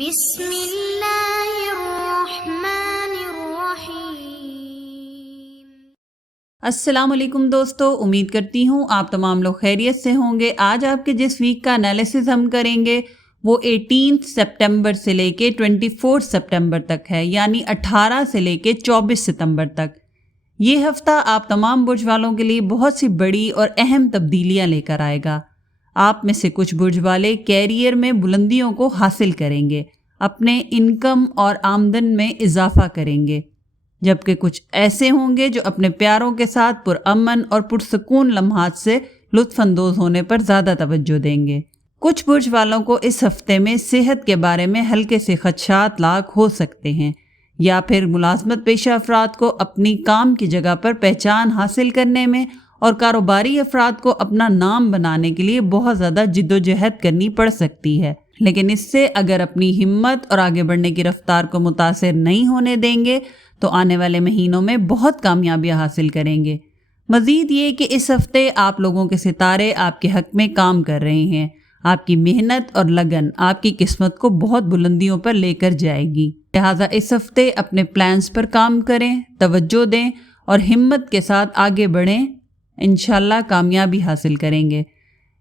بسم اللہ الرحمن الرحیم۔ السلام علیکم دوستو، امید کرتی ہوں آپ تمام لوگ خیریت سے ہوں گے۔ آج آپ کے جس ویک کا انالیسز ہم کریں گے وہ 18 سپٹمبر سے لے کے 24 سپٹمبر تک ہے، یعنی 18 سے لے کے 24 ستمبر تک۔ یہ ہفتہ آپ تمام برج والوں کے لیے بہت سی بڑی اور اہم تبدیلیاں لے کر آئے گا۔ آپ میں سے کچھ برج والے کیریئر میں بلندیوں کو حاصل کریں گے، اپنے انکم اور آمدن میں اضافہ کریں گے، جبکہ کچھ ایسے ہوں گے جو اپنے پیاروں کے ساتھ پرامن اور پرسکون لمحات سے لطف اندوز ہونے پر زیادہ توجہ دیں گے۔ کچھ برج والوں کو اس ہفتے میں صحت کے بارے میں ہلکے سے خدشات لاحق ہو سکتے ہیں، یا پھر ملازمت پیشہ افراد کو اپنی کام کی جگہ پر پہچان حاصل کرنے میں اور کاروباری افراد کو اپنا نام بنانے کے لیے بہت زیادہ جد و جہد کرنی پڑ سکتی ہے، لیکن اس سے اگر اپنی ہمت اور آگے بڑھنے کی رفتار کو متاثر نہیں ہونے دیں گے تو آنے والے مہینوں میں بہت کامیابیاں حاصل کریں گے۔ مزید یہ کہ اس ہفتے آپ لوگوں کے ستارے آپ کے حق میں کام کر رہے ہیں۔ آپ کی محنت اور لگن آپ کی قسمت کو بہت بلندیوں پر لے کر جائے گی، لہٰذا اس ہفتے اپنے پلانز پر کام کریں، توجہ دیں اور ہمت کے ساتھ آگے بڑھیں، انشاءاللہ کامیابی حاصل کریں گے۔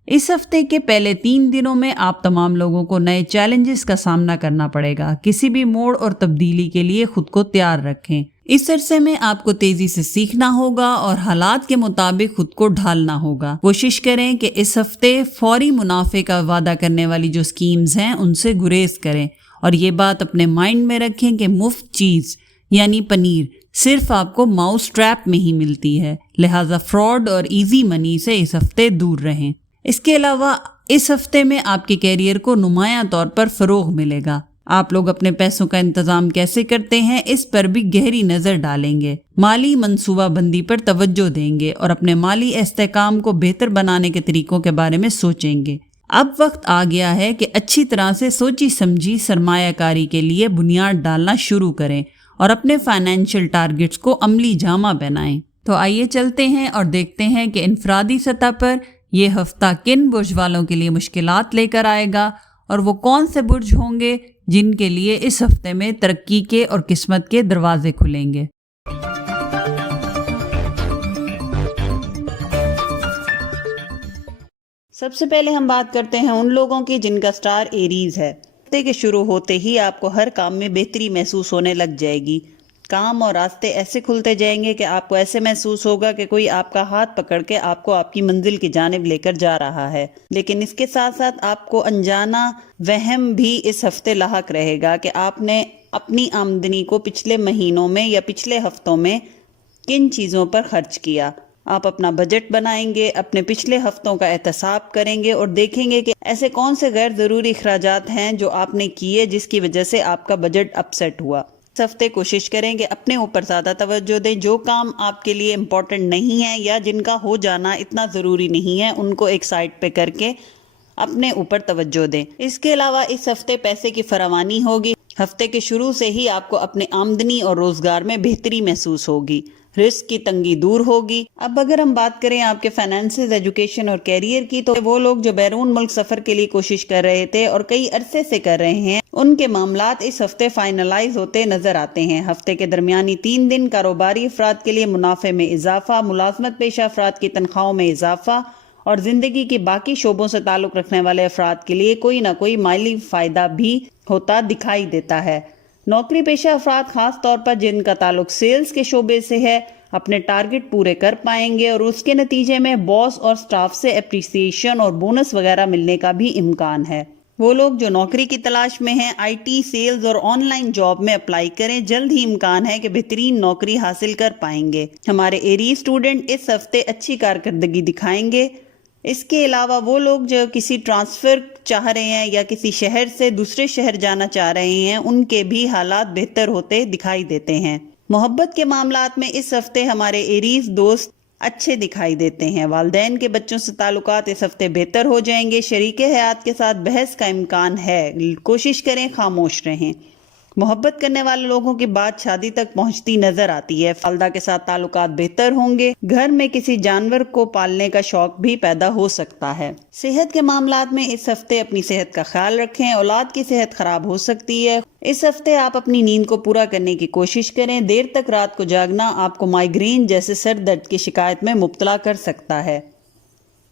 اس ہفتے کے پہلے 3 دنوں میں آپ تمام لوگوں کو نئے چیلنجز کا سامنا کرنا پڑے گا۔ کسی بھی موڑ اور تبدیلی کے لیے خود کو تیار رکھیں۔ اس عرصے میں آپ کو تیزی سے سیکھنا ہوگا اور حالات کے مطابق خود کو ڈھالنا ہوگا۔ کوشش کریں کہ اس ہفتے فوری منافع کا وعدہ کرنے والی جو سکیمز ہیں ان سے گریز کریں، اور یہ بات اپنے مائنڈ میں رکھیں کہ مفت چیز یعنی پنیر صرف آپ کو ماؤس ٹریپ میں ہی ملتی ہے، لہٰذا فراڈ اور ایزی منی سے اس ہفتے دور رہیں۔ اس کے علاوہ اس ہفتے میں آپ کے کیریئر کو نمایاں طور پر فروغ ملے گا۔ آپ لوگ اپنے پیسوں کا انتظام کیسے کرتے ہیں اس پر بھی گہری نظر ڈالیں گے، مالی منصوبہ بندی پر توجہ دیں گے اور اپنے مالی استحکام کو بہتر بنانے کے طریقوں کے بارے میں سوچیں گے۔ اب وقت آ گیا ہے کہ اچھی طرح سے سوچی سمجھی سرمایہ کاری کے لیے بنیاد ڈالنا شروع کریں اور اپنے فائنینشیل ٹارگٹس کو عملی جامہ پہنائیں۔ تو آئیے چلتے ہیں اور دیکھتے ہیں کہ انفرادی سطح پر یہ ہفتہ کن برج والوں کے لیے مشکلات لے کر آئے گا، اور وہ کون سے برج ہوں گے جن کے لیے اس ہفتے میں ترقی کے اور قسمت کے دروازے کھلیں گے۔ سب سے پہلے ہم بات کرتے ہیں ان لوگوں کی جن کا سٹار ایریز ہے۔ ہفتے کے شروع ہوتے ہی آپ کو ہر کام میں بہتری محسوس ہونے لگ جائے گی۔ کام اور راستے ایسے کھلتے جائیں گے کہ آپ کو ایسے محسوس ہوگا کہ کوئی آپ کا ہاتھ پکڑ کے آپ کو آپ کی منزل کی جانب لے کر جا رہا ہے۔ لیکن اس کے ساتھ ساتھ آپ کو انجانا وہم بھی اس ہفتے لاحق رہے گا کہ آپ نے اپنی آمدنی کو پچھلے مہینوں میں یا پچھلے ہفتوں میں کن چیزوں پر خرچ کیا۔ آپ اپنا بجٹ بنائیں گے، اپنے پچھلے ہفتوں کا احتساب کریں گے اور دیکھیں گے کہ ایسے کون سے غیر ضروری اخراجات ہیں جو آپ نے کیے جس کی وجہ سے آپ کا بجٹ اپسیٹ ہوا۔ اس ہفتے کوشش کریں کہ اپنے اوپر زیادہ توجہ دیں۔ جو کام آپ کے لیے امپورٹنٹ نہیں ہے یا جن کا ہو جانا اتنا ضروری نہیں ہے ان کو ایک سائڈ پہ کر کے اپنے اوپر توجہ دیں۔ اس کے علاوہ اس ہفتے پیسے کی فراوانی ہوگی۔ ہفتے کے شروع سے ہی آپ کو اپنے آمدنی اور روزگار میں بہتری محسوس ہوگی، رزق کی تنگی دور ہوگی۔ اب اگر ہم بات کریں آپ کے فائنینسز، ایجوکیشن اور کیریئر کی، تو وہ لوگ جو بیرون ملک سفر کے لیے کوشش کر رہے تھے اور کئی عرصے سے کر رہے ہیں، ان کے معاملات اس ہفتے فائنلائز ہوتے نظر آتے ہیں۔ ہفتے کے درمیانی 3 دن کاروباری افراد کے لیے منافع میں اضافہ، ملازمت پیشہ افراد کی تنخواہوں میں اضافہ اور زندگی کے باقی شعبوں سے تعلق رکھنے والے افراد کے لیے کوئی نہ کوئی مالی فائدہ بھی ہوتا دکھائی دیتا ہے۔ نوکری پیشہ افراد خاص طور پر جن کا تعلق سیلز کے شعبے سے ہے اپنے ٹارگٹ پورے کر پائیں گے، اور اس کے نتیجے میں باس اور سٹاف سے اپریسیشن اور بونس وغیرہ ملنے کا بھی امکان ہے۔ وہ لوگ جو نوکری کی تلاش میں ہیں، آئی ٹی، سیلز اور آن لائن جاب میں اپلائی کریں، جلد ہی امکان ہے کہ بہترین نوکری حاصل کر پائیں گے۔ ہمارے ایریز اسٹوڈنٹ اس ہفتے اچھی کارکردگی دکھائیں گے۔ اس کے علاوہ وہ لوگ جو کسی ٹرانسفر چاہ رہے ہیں یا کسی شہر سے دوسرے شہر جانا چاہ رہے ہیں، ان کے بھی حالات بہتر ہوتے دکھائی دیتے ہیں۔ محبت کے معاملات میں اس ہفتے ہمارے ایریز دوست اچھے دکھائی دیتے ہیں۔ والدین کے بچوں سے تعلقات اس ہفتے بہتر ہو جائیں گے۔ شریک حیات کے ساتھ بحث کا امکان ہے، کوشش کریں خاموش رہیں۔ محبت کرنے والے لوگوں کی بات شادی تک پہنچتی نظر آتی ہے۔ والدہ کے ساتھ تعلقات بہتر ہوں گے۔ گھر میں کسی جانور کو پالنے کا شوق بھی پیدا ہو سکتا ہے۔ صحت کے معاملات میں اس ہفتے اپنی صحت کا خیال رکھیں۔ اولاد کی صحت خراب ہو سکتی ہے۔ اس ہفتے آپ اپنی نیند کو پورا کرنے کی کوشش کریں۔ دیر تک رات کو جاگنا آپ کو مائیگرین جیسے سر درد کی شکایت میں مبتلا کر سکتا ہے۔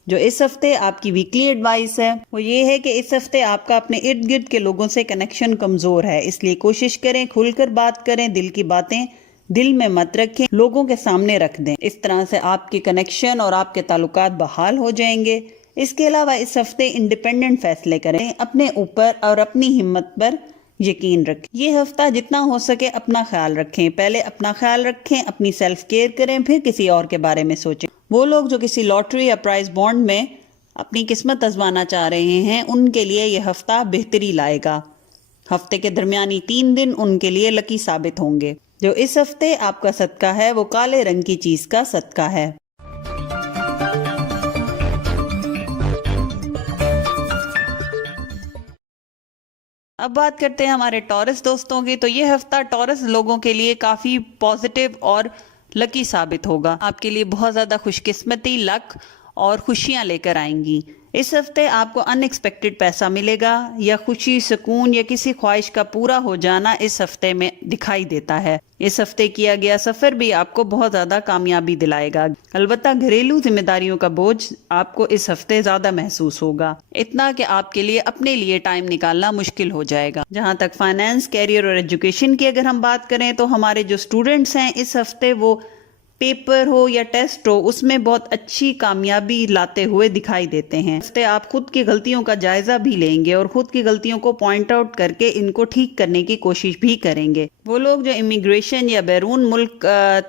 جو اس ہفتے آپ کی ویکلی ایڈوائس ہے وہ یہ ہے کہ اس ہفتے آپ کا اپنے ارد گرد کے لوگوں سے کنیکشن کمزور ہے، اس لیے کوشش کریں کھل کر بات کریں، دل کی باتیں دل میں مت رکھیں، لوگوں کے سامنے رکھ دیں۔ اس طرح سے آپ کے کنیکشن اور آپ کے تعلقات بحال ہو جائیں گے۔ اس کے علاوہ اس ہفتے انڈیپینڈنٹ فیصلے کریں، اپنے اوپر اور اپنی ہمت پر یقین رکھیں۔ یہ ہفتہ جتنا ہو سکے اپنا خیال رکھیں، پہلے اپنا خیال رکھیں، اپنی سیلف کیئر کریں، پھر کسی اور کے بارے میں سوچیں۔ وہ لوگ جو کسی لاٹری یا پرائز بانڈ میں اپنی قسمت آزمانا چاہ رہے ہیں ان کے لیے یہ ہفتہ بہتری لائے گا۔ ہفتے کے درمیانی 3 دن ان کے لیے لکی ثابت ہوں گے۔ جو اس ہفتے آپ کا صدقہ ہے وہ کالے رنگ کی چیز کا صدقہ ہے۔ اب بات کرتے ہیں ہمارے ٹورس دوستوں کی۔ تو یہ ہفتہ ٹورس لوگوں کے لیے کافی پازیٹیو اور لکی ثابت ہوگا۔ آپ کے لیے بہت زیادہ خوش قسمتی، لک اور خوشیاں لے کر آئیں گی۔ اس ہفتے آپ کو ان ایکسپیکٹڈ پیسہ ملے گا یا خوشی، سکون یا کسی خواہش کا پورا ہو جانا اس ہفتے میں دکھائی دیتا ہے۔ اس ہفتے کیا گیا سفر بھی آپ کو بہت زیادہ کامیابی دلائے گا۔ البتہ گھریلو ذمہ داریوں کا بوجھ آپ کو اس ہفتے زیادہ محسوس ہوگا، اتنا کہ آپ کے لیے اپنے لیے ٹائم نکالنا مشکل ہو جائے گا۔ جہاں تک فائنانس، کیریئر اور ایجوکیشن کی اگر ہم بات کریں تو ہمارے جو اسٹوڈنٹس ہیں اس ہفتے وہ پیپر ہو یا ٹیسٹ ہو اس میں بہت اچھی کامیابی لاتے ہوئے دکھائی دیتے ہیں۔ اس ہفتے آپ خود کی غلطیوں کا جائزہ بھی لیں گے اور خود کی غلطیوں کو پوائنٹ آؤٹ کر کے ان کو ٹھیک کرنے کی کوشش بھی کریں گے۔ وہ لوگ جو امیگریشن یا بیرون ملک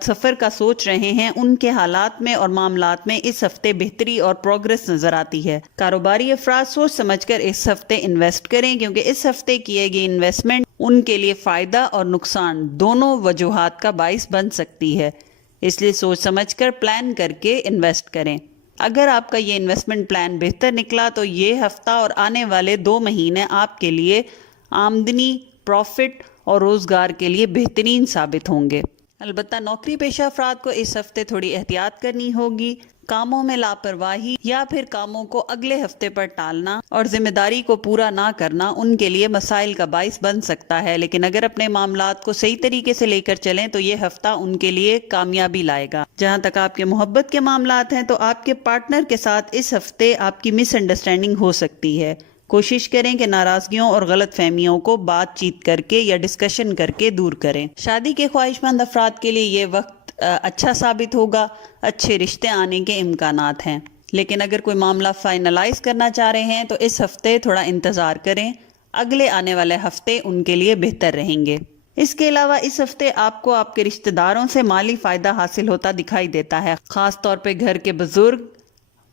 سفر کا سوچ رہے ہیں ان کے حالات میں اور معاملات میں اس ہفتے بہتری اور پروگرس نظر آتی ہے۔ کاروباری افراد سوچ سمجھ کر اس ہفتے انویسٹ کریں کیونکہ اس ہفتے کیے گئے انویسٹمنٹ ان کے لیے فائدہ اور نقصان دونوں وجوہات کا باعث بن سکتی ہے، اس لیے سوچ سمجھ کر پلان کر کے انویسٹ کریں۔ اگر آپ کا یہ انویسٹمنٹ پلان بہتر نکلا تو یہ ہفتہ اور آنے والے 2 مہینے آپ کے لیے آمدنی، پروفٹ اور روزگار کے لیے بہترین ثابت ہوں گے۔ البتہ نوکری پیشہ افراد کو اس ہفتے تھوڑی احتیاط کرنی ہوگی۔ کاموں میں لاپرواہی یا پھر کاموں کو اگلے ہفتے پر ٹالنا اور ذمہ داری کو پورا نہ کرنا ان کے لیے مسائل کا باعث بن سکتا ہے، لیکن اگر اپنے معاملات کو صحیح طریقے سے لے کر چلیں تو یہ ہفتہ ان کے لیے کامیابی لائے گا۔ جہاں تک آپ کے محبت کے معاملات ہیں تو آپ کے پارٹنر کے ساتھ اس ہفتے آپ کی مس انڈرسٹینڈنگ ہو سکتی ہے۔ کوشش کریں کہ ناراضگیوں اور غلط فہمیوں کو بات چیت کر کے یا ڈسکشن کر کے دور کریں۔ شادی کے خواہش مند افراد کے لیے یہ وقت اچھا ثابت ہوگا، اچھے رشتے آنے کے امکانات ہیں، لیکن اگر کوئی معاملہ فائنلائز کرنا چاہ رہے ہیں تو اس ہفتے تھوڑا انتظار کریں، اگلے آنے والے ہفتے ان کے لیے بہتر رہیں گے۔ اس کے علاوہ اس ہفتے آپ کو آپ کے رشتہ داروں سے مالی فائدہ حاصل ہوتا دکھائی دیتا ہے، خاص طور پہ گھر کے بزرگ،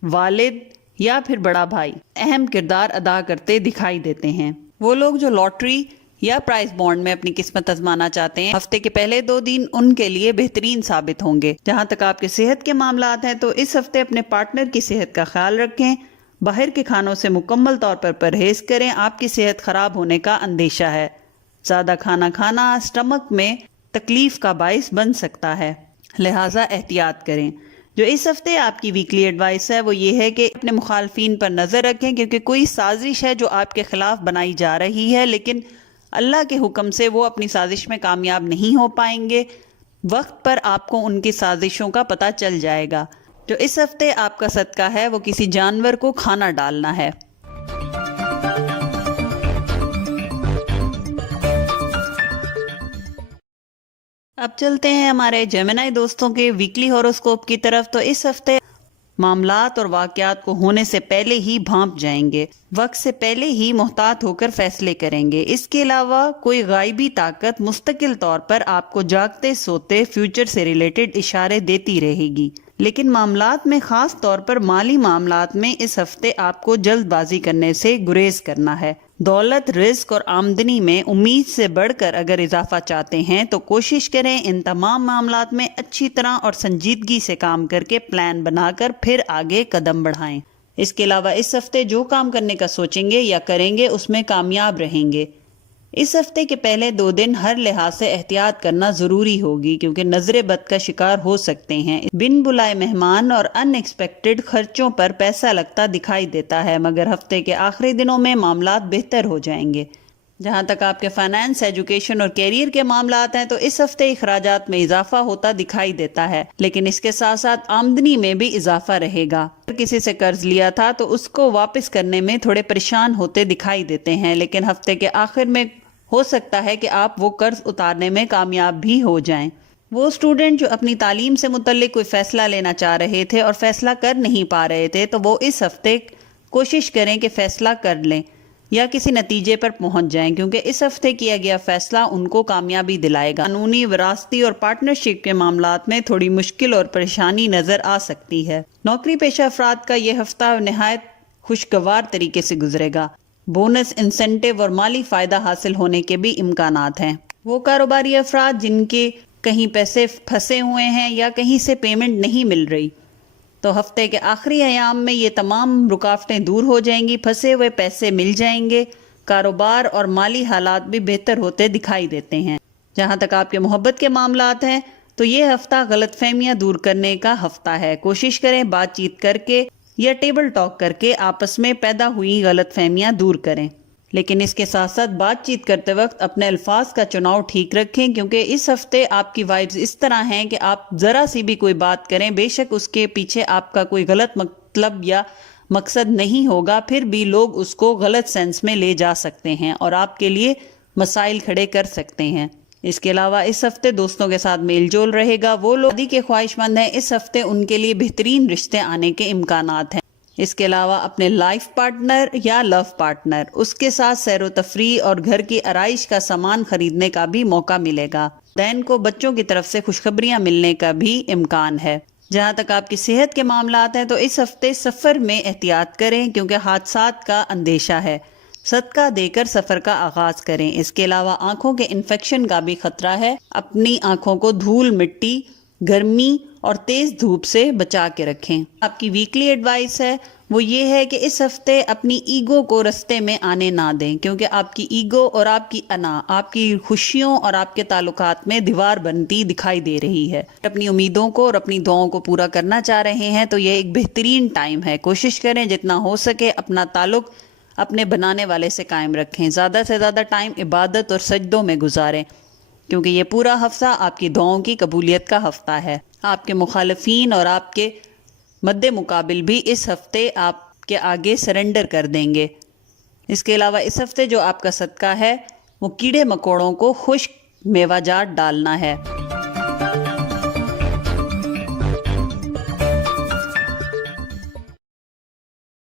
والد یا پھر بڑا بھائی اہم کردار ادا کرتے دکھائی دیتے ہیں۔ وہ لوگ جو لاٹری یا پرائز بانڈ میں اپنی قسمت آزمانا چاہتے ہیں ہفتے کے پہلے 2 دن ان کے لیے بہترین ثابت ہوں گے۔ جہاں تک آپ کے صحت کے معاملات ہیں تو اس ہفتے اپنے پارٹنر کی صحت کا خیال رکھیں، باہر کے کھانوں سے مکمل طور پر پرہیز کریں، آپ کی صحت خراب ہونے کا اندیشہ ہے۔ زیادہ کھانا کھانا اسٹمک میں تکلیف کا باعث بن سکتا ہے، لہٰذا احتیاط کریں۔ جو اس ہفتے آپ کی ویکلی ایڈوائس ہے وہ یہ ہے کہ اپنے مخالفین پر نظر رکھیں کیونکہ کوئی سازش ہے جو آپ کے خلاف بنائی جا رہی ہے، لیکن اللہ کے حکم سے وہ اپنی سازش میں کامیاب نہیں ہو پائیں گے۔ وقت پر آپ کو ان کی سازشوں کا پتہ چل جائے گا۔ جو اس ہفتے آپ کا صدقہ ہے وہ کسی جانور کو کھانا ڈالنا ہے۔ اب چلتے ہیں ہمارے جیمنائی دوستوں کے ویکلی ہوروسکوپ کی طرف۔ تو اس ہفتے معاملات اور واقعات کو ہونے سے پہلے ہی بھانپ جائیں گے، وقت سے پہلے ہی محتاط ہو کر فیصلے کریں گے۔ اس کے علاوہ کوئی غائبی طاقت مستقل طور پر آپ کو جاگتے سوتے فیوچر سے ریلیٹڈ اشارے دیتی رہے گی، لیکن معاملات میں خاص طور پر مالی معاملات میں اس ہفتے آپ کو جلد بازی کرنے سے گریز کرنا ہے۔ دولت، رزق اور آمدنی میں امید سے بڑھ کر اگر اضافہ چاہتے ہیں تو کوشش کریں ان تمام معاملات میں اچھی طرح اور سنجیدگی سے کام کر کے پلان بنا کر پھر آگے قدم بڑھائیں۔ اس کے علاوہ اس ہفتے جو کام کرنے کا سوچیں گے یا کریں گے اس میں کامیاب رہیں گے۔ اس ہفتے کے پہلے 2 دن ہر لحاظ سے احتیاط کرنا ضروری ہوگی کیونکہ نظر بد کا شکار ہو سکتے ہیں۔ بن بلائے مہمان اور ان ایکسپیکٹڈ خرچوں پر پیسہ لگتا دکھائی دیتا ہے، مگر ہفتے کے آخری دنوں میں معاملات بہتر ہو جائیں گے۔ جہاں تک آپ کے فائنانس، ایجوکیشن اور کیریئر کے معاملات ہیں تو اس ہفتے اخراجات میں اضافہ ہوتا دکھائی دیتا ہے، لیکن اس کے ساتھ ساتھ آمدنی میں بھی اضافہ رہے گا۔ اگر کسی سے قرض لیا تھا تو اس کو واپس کرنے میں تھوڑے پریشان ہوتے دکھائی دیتے ہیں، لیکن ہفتے کے آخر میں ہو سکتا ہے کہ آپ وہ قرض اتارنے میں کامیاب بھی ہو جائیں۔ وہ اسٹوڈنٹ جو اپنی تعلیم سے متعلق کوئی فیصلہ لینا چاہ رہے تھے اور فیصلہ کر نہیں پا رہے تھے تو وہ اس ہفتے کوشش کریں کہ فیصلہ کر لیں یا کسی نتیجے پر پہنچ جائیں، کیونکہ اس ہفتے کیا گیا فیصلہ ان کو کامیابی دلائے گا۔ قانونی، وراثتی اور پارٹنرشپ کے معاملات میں تھوڑی مشکل اور پریشانی نظر آ سکتی ہے۔ نوکری پیشہ افراد کا یہ ہفتہ نہایت خوشگوار طریقے سے گزرے گا۔ بونس، انسینٹیو اور مالی فائدہ حاصل ہونے کے بھی امکانات ہیں۔ وہ کاروباری افراد جن کے کہیں پیسے پھنسے ہوئے ہیں یا کہیں سے پیمنٹ نہیں مل رہی، تو ہفتے کے آخری ایام میں یہ تمام رکاوٹیں دور ہو جائیں گی، پھنسے ہوئے پیسے مل جائیں گے، کاروبار اور مالی حالات بھی بہتر ہوتے دکھائی دیتے ہیں۔ جہاں تک آپ کے محبت کے معاملات ہیں تو یہ ہفتہ غلط فہمیاں دور کرنے کا ہفتہ ہے۔ کوشش کریں بات چیت کر کے یا ٹیبل ٹاک کر کے آپس میں پیدا ہوئی غلط فہمیاں دور کریں، لیکن اس کے ساتھ ساتھ بات چیت کرتے وقت اپنے الفاظ کا چناؤ ٹھیک رکھیں، کیونکہ اس ہفتے آپ کی وائبز اس طرح ہیں کہ آپ ذرا سی بھی کوئی بات کریں، بے شک اس کے پیچھے آپ کا کوئی غلط مطلب یا مقصد نہیں ہوگا، پھر بھی لوگ اس کو غلط سینس میں لے جا سکتے ہیں اور آپ کے لیے مسائل کھڑے کر سکتے ہیں۔ اس کے علاوہ اس ہفتے دوستوں کے ساتھ میل جول رہے گا۔ وہ لوگ شادی کے خواہش مند ہیں، اس ہفتے ان کے لیے بہترین رشتے آنے کے امکانات ہیں۔ اس کے علاوہ اپنے لائف پارٹنر یا لو پارٹنر، اس کے ساتھ سیر و تفریح اور گھر کی آرائش کا سامان خریدنے کا بھی موقع ملے گا۔ والدین کو بچوں کی طرف سے خوشخبریاں ملنے کا بھی امکان ہے۔ جہاں تک آپ کی صحت کے معاملات ہیں تو اس ہفتے سفر میں احتیاط کریں کیونکہ حادثات کا اندیشہ ہے۔ صدقہ دے کر سفر کا آغاز کریں۔ اس کے علاوہ آنکھوں کے انفیکشن کا بھی خطرہ ہے۔ اپنی آنکھوں کو دھول، مٹی، گرمی اور تیز دھوپ سے بچا کے رکھیں۔ آپ کی ویکلی ایڈوائس ہے وہ یہ ہے کہ اس ہفتے اپنی ایگو کو رستے میں آنے نہ دیں، کیونکہ آپ کی ایگو اور آپ کی انا آپ کی خوشیوں اور آپ کے تعلقات میں دیوار بنتی دکھائی دے رہی ہے۔ اپنی امیدوں کو اور اپنی دعاؤں کو پورا کرنا چاہ رہے ہیں تو یہ ایک بہترین ٹائم ہے۔ کوشش کریں جتنا ہو سکے اپنا تعلق اپنے بنانے والے سے قائم رکھیں۔ زیادہ سے زیادہ ٹائم عبادت اور سجدوں میں گزاریں، کیونکہ یہ پورا ہفتہ آپ کی دعاؤں کی قبولیت کا ہفتہ ہے۔ آپ کے مخالفین اور آپ کے مد مقابل بھی اس ہفتے آپ کے آگے سرنڈر کر دیں گے۔ اس کے علاوہ اس ہفتے جو آپ کا صدقہ ہے وہ کیڑے مکوڑوں کو خشک میوہ جات ڈالنا ہے۔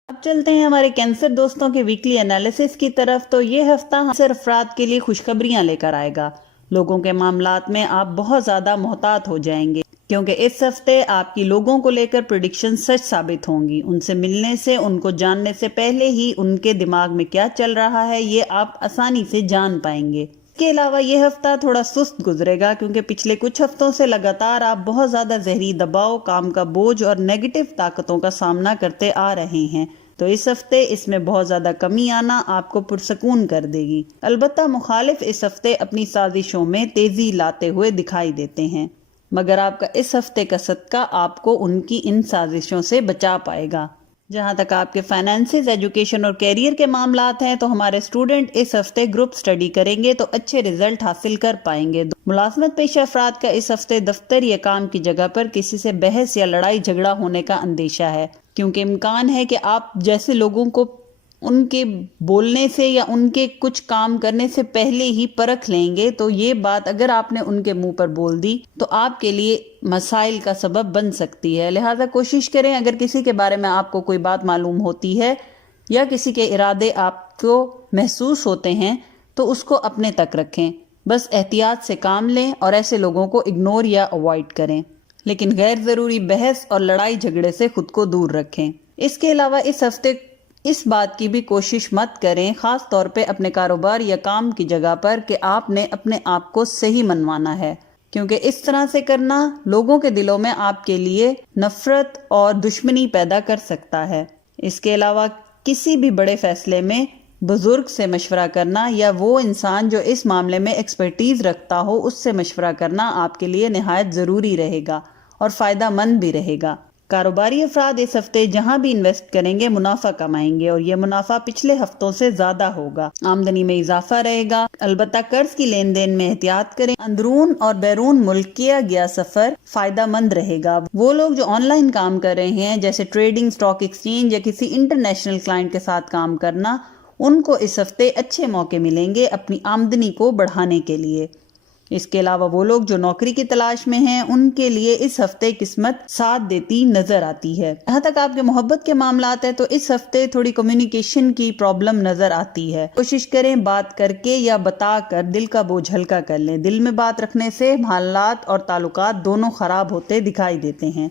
اب چلتے ہیں ہمارے کینسر دوستوں کے ویکلی انالیسس کی طرف۔ تو یہ ہفتہ کینسر افراد کے لیے خوشخبریاں لے کر آئے گا۔ لوگوں کے معاملات میں آپ بہت زیادہ محتاط ہو جائیں گے، کیونکہ اس ہفتے آپ کی لوگوں کو لے کر پریڈکشن سچ ثابت ہوں گی۔ ان سے ملنے سے، ان کو جاننے سے پہلے ہی ان کے دماغ میں کیا چل رہا ہے یہ آپ آسانی سے جان پائیں گے۔ اس کے علاوہ یہ ہفتہ تھوڑا سست گزرے گا، کیونکہ پچھلے کچھ ہفتوں سے لگاتار آپ بہت زیادہ ذہنی دباؤ، کام کا بوجھ اور نیگیٹو طاقتوں کا سامنا کرتے آ رہے ہیں، تو اس ہفتے اس میں بہت زیادہ کمی آنا آپ کو پرسکون کر دے گی۔ البتہ مخالف اس ہفتے اپنی سازشوں میں تیزی لاتے ہوئے دکھائی دیتے ہیں، مگر آپ کا اس ہفتے کا صدقہ آپ کو ان کی ان سازشوں سے بچا پائے گا۔ جہاں تک آپ کے فائنانسز، ایجوکیشن اور کیریئر کے معاملات ہیں تو ہمارے اسٹوڈنٹ اس ہفتے گروپ سٹڈی کریں گے تو اچھے رزلٹ حاصل کر پائیں گے۔ ملازمت پیشہ افراد کا اس ہفتے دفتر یا کام کی جگہ پر کسی سے بحث یا لڑائی جھگڑا ہونے کا اندیشہ ہے، کیونکہ امکان ہے کہ آپ جیسے لوگوں کو ان کے بولنے سے یا ان کے کچھ کام کرنے سے پہلے ہی پرکھ لیں گے، تو یہ بات اگر آپ نے ان کے منہ پر بول دی تو آپ کے لیے مسائل کا سبب بن سکتی ہے۔ لہٰذا کوشش کریں اگر کسی کے بارے میں آپ کو کوئی بات معلوم ہوتی ہے یا کسی کے ارادے آپ کو محسوس ہوتے ہیں تو اس کو اپنے تک رکھیں، بس احتیاط سے کام لیں اور ایسے لوگوں کو اگنور یا اوائڈ کریں، لیکن غیر ضروری بحث اور لڑائی جھگڑے سے خود کو دور رکھیں۔ اس کے علاوہ اس ہفتے اس بات کی بھی کوشش مت کریں، خاص طور پہ اپنے کاروبار یا کام کی جگہ پر، کہ آپ نے اپنے آپ کو صحیح منوانا ہے، کیونکہ اس طرح سے کرنا لوگوں کے دلوں میں آپ کے لیے نفرت اور دشمنی پیدا کر سکتا ہے۔ اس کے علاوہ کسی بھی بڑے فیصلے میں بزرگ سے مشورہ کرنا یا وہ انسان جو اس معاملے میں ایکسپرٹیز رکھتا ہو اس سے مشورہ کرنا آپ کے لیے نہایت ضروری رہے گا اور فائدہ مند بھی رہے گا۔ کاروباری افراد اس ہفتے جہاں بھی انویسٹ کریں گے منافع کمائیں گے اور یہ منافع پچھلے ہفتوں سے زیادہ ہوگا۔ آمدنی میں اضافہ رہے گا، البتہ قرض کی لین دین میں احتیاط کریں۔ اندرون اور بیرون ملک کیا گیا سفر فائدہ مند رہے گا۔ وہ لوگ جو آن لائن کام کر رہے ہیں جیسے ٹریڈنگ، اسٹاک ایکسچینج یا کسی انٹرنیشنل کلائنٹ کے ساتھ کام کرنا، ان کو اس ہفتے اچھے موقع ملیں گے اپنی آمدنی کو بڑھانے کے لیے۔ اس کے علاوہ وہ لوگ جو نوکری کی تلاش میں ہیں ان کے لیے اس ہفتے قسمت ساتھ دیتی نظر آتی ہے۔ جہاں تک آپ کے محبت کے معاملات ہیں تو اس ہفتے تھوڑی کمیونیکیشن کی پرابلم نظر آتی ہے۔ کوشش کریں بات کر کے یا بتا کر دل کا بوجھ ہلکا کر لیں۔ دل میں بات رکھنے سے حالات اور تعلقات دونوں خراب ہوتے دکھائی دیتے ہیں۔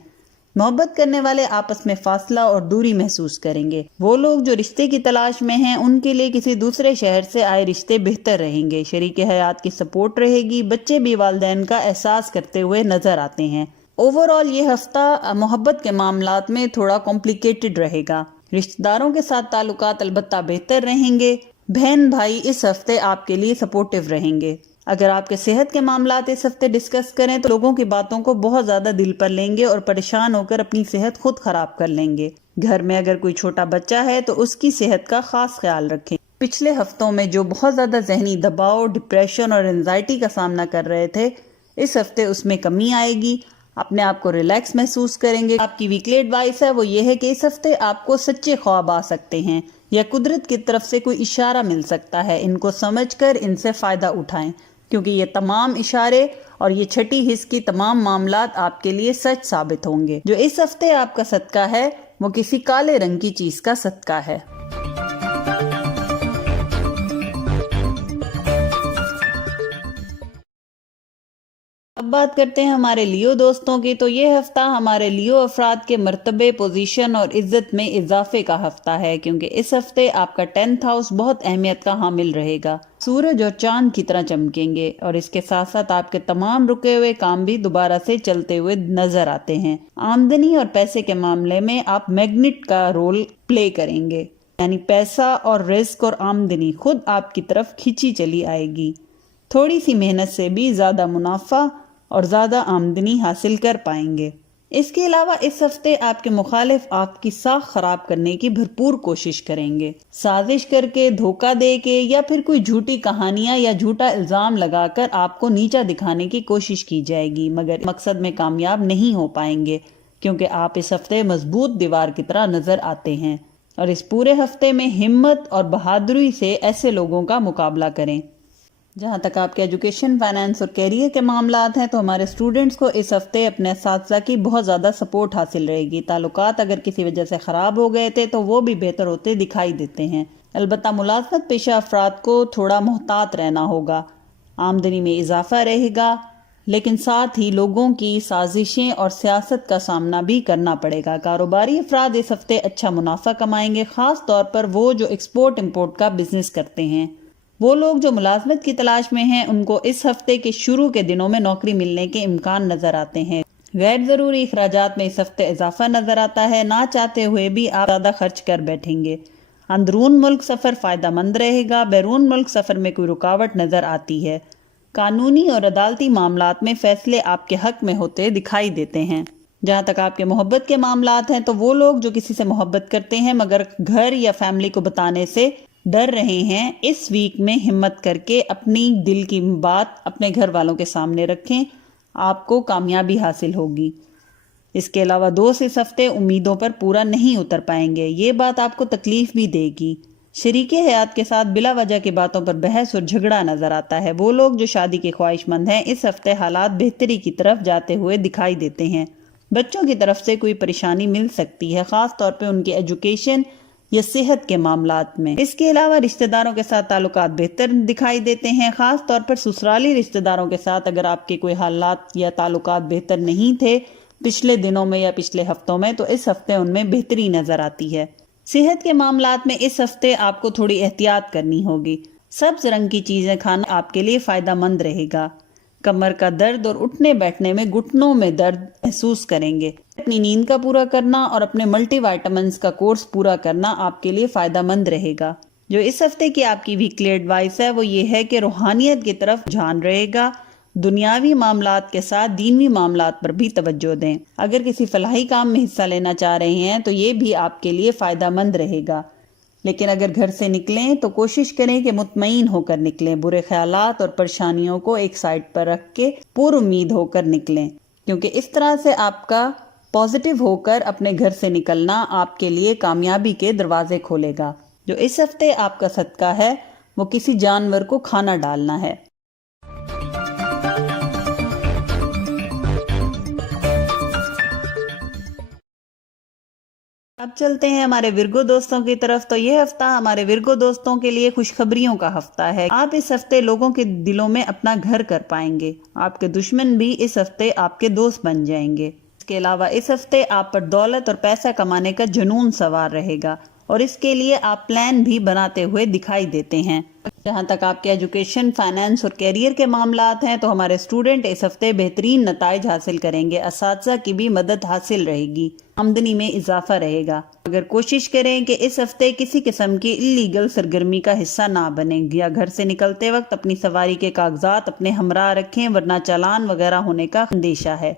محبت کرنے والے آپس میں فاصلہ اور دوری محسوس کریں گے۔ وہ لوگ جو رشتے کی تلاش میں ہیں ان کے لیے کسی دوسرے شہر سے آئے رشتے بہتر رہیں گے۔ شریک حیات کی سپورٹ رہے گی۔ بچے بھی والدین کا احساس کرتے ہوئے نظر آتے ہیں۔ اوور آل یہ ہفتہ محبت کے معاملات میں تھوڑا کمپلیکیٹڈ رہے گا۔ رشتہ داروں کے ساتھ تعلقات البتہ بہتر رہیں گے۔ بہن بھائی اس ہفتے آپ کے لیے سپورٹیو رہیں گے۔ اگر آپ کے صحت کے معاملات اس ہفتے ڈسکس کریں تو لوگوں کی باتوں کو بہت زیادہ دل پر لیں گے اور پریشان ہو کر اپنی صحت خود خراب کر لیں گے۔ گھر میں اگر کوئی چھوٹا بچہ ہے تو اس کی صحت کا خاص خیال رکھیں۔ پچھلے ہفتوں میں جو بہت زیادہ ذہنی دباؤ، ڈپریشن اور انزائٹی کا سامنا کر رہے تھے، اس ہفتے اس میں کمی آئے گی۔ اپنے آپ کو ریلیکس محسوس کریں گے۔ آپ کی ویکلی ایڈوائس ہے وہ یہ ہے کہ اس ہفتے آپ کو سچے خواب آ سکتے ہیں یا قدرت کی طرف سے کوئی اشارہ مل سکتا ہے۔ ان کو سمجھ کر ان سے فائدہ اٹھائیں کیونکہ یہ تمام اشارے اور یہ چھٹی حص کی تمام معاملات آپ کے لیے سچ ثابت ہوں گے۔ جو اس ہفتے آپ کا صدقہ ہے وہ کسی کالے رنگ کی چیز کا صدقہ ہے۔ اب بات کرتے ہیں ہمارے لیو دوستوں کی۔ تو یہ ہفتہ ہمارے لیو افراد کے مرتبے، پوزیشن اور عزت میں اضافے کا ہفتہ ہے کیونکہ اس ہفتے آپ کا 10th ہاؤس بہت اہمیت کا حامل رہے گا۔ سورج اور چاند کی طرح چمکیں گے اور اس کے ساتھ ساتھ آپ کے تمام رکے ہوئے کام بھی دوبارہ سے چلتے ہوئے نظر آتے ہیں۔ آمدنی اور پیسے کے معاملے میں آپ میگنیٹ کا رول پلے کریں گے، یعنی پیسہ اور رزق اور آمدنی خود آپ کی طرف کھینچی چلی آئے گی۔ تھوڑی سی محنت سے بھی زیادہ منافع اور زیادہ آمدنی حاصل کر پائیں گے۔ اس کے علاوہ اس ہفتے آپ کے مخالف آپ کی ساکھ خراب کرنے کی بھرپور کوشش کریں گے۔ سازش کر کے، دھوکہ دے کے یا پھر کوئی جھوٹی کہانیاں یا جھوٹا الزام لگا کر آپ کو نیچا دکھانے کی کوشش کی جائے گی، مگر مقصد میں کامیاب نہیں ہو پائیں گے کیونکہ آپ اس ہفتے مضبوط دیوار کی طرح نظر آتے ہیں۔ اور اس پورے ہفتے میں ہمت اور بہادری سے ایسے لوگوں کا مقابلہ کریں۔ جہاں تک آپ کے ایجوکیشن، فائنانس اور کیریئر کے معاملات ہیں تو ہمارے اسٹوڈنٹس کو اس ہفتے اپنے اساتذہ کی بہت زیادہ سپورٹ حاصل رہے گی۔ تعلقات اگر کسی وجہ سے خراب ہو گئے تھے تو وہ بھی بہتر ہوتے دکھائی دیتے ہیں۔ البتہ ملازمت پیشہ افراد کو تھوڑا محتاط رہنا ہوگا۔ آمدنی میں اضافہ رہے گا لیکن ساتھ ہی لوگوں کی سازشیں اور سیاست کا سامنا بھی کرنا پڑے گا۔ کاروباری افراد اس ہفتے اچھا منافع کمائیں گے، خاص طور پر وہ جو ایکسپورٹ امپورٹ کا بزنس کرتے ہیں۔ وہ لوگ جو ملازمت کی تلاش میں ہیں ان کو اس ہفتے کے شروع کے دنوں میں نوکری ملنے کے امکان نظر آتے ہیں۔ غیر ضروری اخراجات میں اس ہفتے اضافہ نظر آتا ہے، نہ چاہتے ہوئے بھی آپ زیادہ خرچ کر بیٹھیں گے۔ اندرون ملک سفر فائدہ مند رہے گا، بیرون ملک سفر میں کوئی رکاوٹ نظر آتی ہے۔ قانونی اور عدالتی معاملات میں فیصلے آپ کے حق میں ہوتے دکھائی دیتے ہیں۔ جہاں تک آپ کے محبت کے معاملات ہیں تو وہ لوگ جو کسی سے محبت کرتے ہیں مگر گھر یا فیملی کو بتانے سے ڈر رہے ہیں، اس ویک میں ہمت کر کے اپنی دل کی بات اپنے گھر والوں کے سامنے رکھیں، آپ کو کامیابی حاصل ہوگی۔ اس کے علاوہ دوست اس ہفتے امیدوں پر پورا نہیں اتر پائیں گے، یہ بات آپ کو تکلیف بھی دے گی۔ شریک حیات کے ساتھ بلا وجہ کی باتوں پر بحث اور جھگڑا نظر آتا ہے۔ وہ لوگ جو شادی کے خواہش مند ہیں اس ہفتے حالات بہتری کی طرف جاتے ہوئے دکھائی دیتے ہیں۔ بچوں کی طرف سے کوئی پریشانی مل سکتی ہے، خاص طور پہ ان کی ایجوکیشن یا صحت کے معاملات میں۔ اس کے علاوہ رشتہ داروں کے ساتھ تعلقات بہتر دکھائی دیتے ہیں، خاص طور پر سسرالی رشتہ داروں کے ساتھ اگر آپ کے کوئی حالات یا تعلقات بہتر نہیں تھے پچھلے دنوں میں یا پچھلے ہفتوں میں تو اس ہفتے ان میں بہتری نظر آتی ہے۔ صحت کے معاملات میں اس ہفتے آپ کو تھوڑی احتیاط کرنی ہوگی۔ سبز رنگ کی چیزیں کھانا آپ کے لیے فائدہ مند رہے گا۔ کمر کا درد اور اٹھنے بیٹھنے میں گھٹنوں میں درد محسوس کریں گے۔ اپنی نیند کا پورا کرنا اور اپنے ملٹی وائٹامنز کا کورس پورا کرنا آپ کے لیے فائدہ مند رہے گا۔ جو اس ہفتے کی آپ کی ویکلی ایڈوائس ہے وہ یہ ہے کہ روحانیت کی طرف رجحان رہے گا، دنیاوی معاملات کے ساتھ دینوی معاملات پر بھی توجہ دیں۔ اگر کسی فلاحی کام میں حصہ لینا چاہ رہے ہیں تو یہ بھی آپ کے لیے فائدہ مند رہے گا، لیکن اگر گھر سے نکلیں تو کوشش کریں کہ مطمئن ہو کر نکلیں، برے خیالات اور پریشانیوں کو ایک سائڈ پر رکھ کے پر امید ہو کر نکلیں، کیونکہ اس طرح سے آپ کا پازیٹیو ہو کر اپنے گھر سے نکلنا آپ کے لیے کامیابی کے دروازے کھولے گا۔ جو اس ہفتے آپ کا صدقہ ہے وہ کسی جانور کو کھانا ڈالنا ہے۔ اب چلتے ہیں ہمارے ورگو دوستوں کی طرف۔ تو یہ ہفتہ ہمارے ورگو دوستوں کے لیے خوشخبریوں کا ہفتہ ہے۔ آپ اس ہفتے لوگوں کے دلوں میں اپنا گھر کر پائیں گے، آپ کے دشمن بھی اس ہفتے آپ کے دوست بن جائیں گے۔ اس کے علاوہ اس ہفتے آپ پر دولت اور پیسہ کمانے کا جنون سوار رہے گا اور اس کے لیے آپ پلان بھی بناتے ہوئے دکھائی دیتے ہیں۔ جہاں تک آپ کے ایجوکیشن، فائنانس اور کیریئر کے معاملات ہیں تو ہمارے اسٹوڈنٹ اس ہفتے بہترین نتائج حاصل کریں گے، اساتذہ کی بھی مدد حاصل رہے گی، آمدنی میں اضافہ رہے گا۔ اگر کوشش کریں کہ اس ہفتے کسی قسم کی اللیگل سرگرمی کا حصہ نہ بنیں یا گھر سے نکلتے وقت اپنی سواری کے کاغذات اپنے ہمراہ رکھیں، ورنہ چالان وغیرہ ہونے کا اندیشہ ہے۔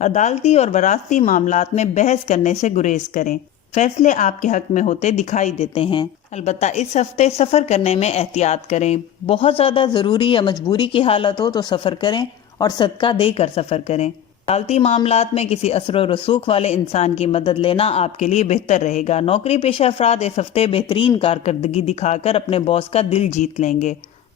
عدالتی اور وراثتی معاملات میں بحث کرنے سے گریز کریں، فیصلے آپ کے حق میں ہوتے دکھائی دیتے ہیں۔ البتہ اس ہفتے سفر کرنے میں احتیاط کریں، بہت زیادہ ضروری یا مجبوری کی حالت ہو تو سفر کریں اور صدقہ دے کر سفر کریں۔ عدالتی معاملات میں کسی اثر و رسوخ والے انسان کی مدد لینا آپ کے لیے بہتر رہے گا۔ نوکری پیشہ افراد اس ہفتے بہترین کارکردگی دکھا کر اپنے باس کا دل جیت لیں گے،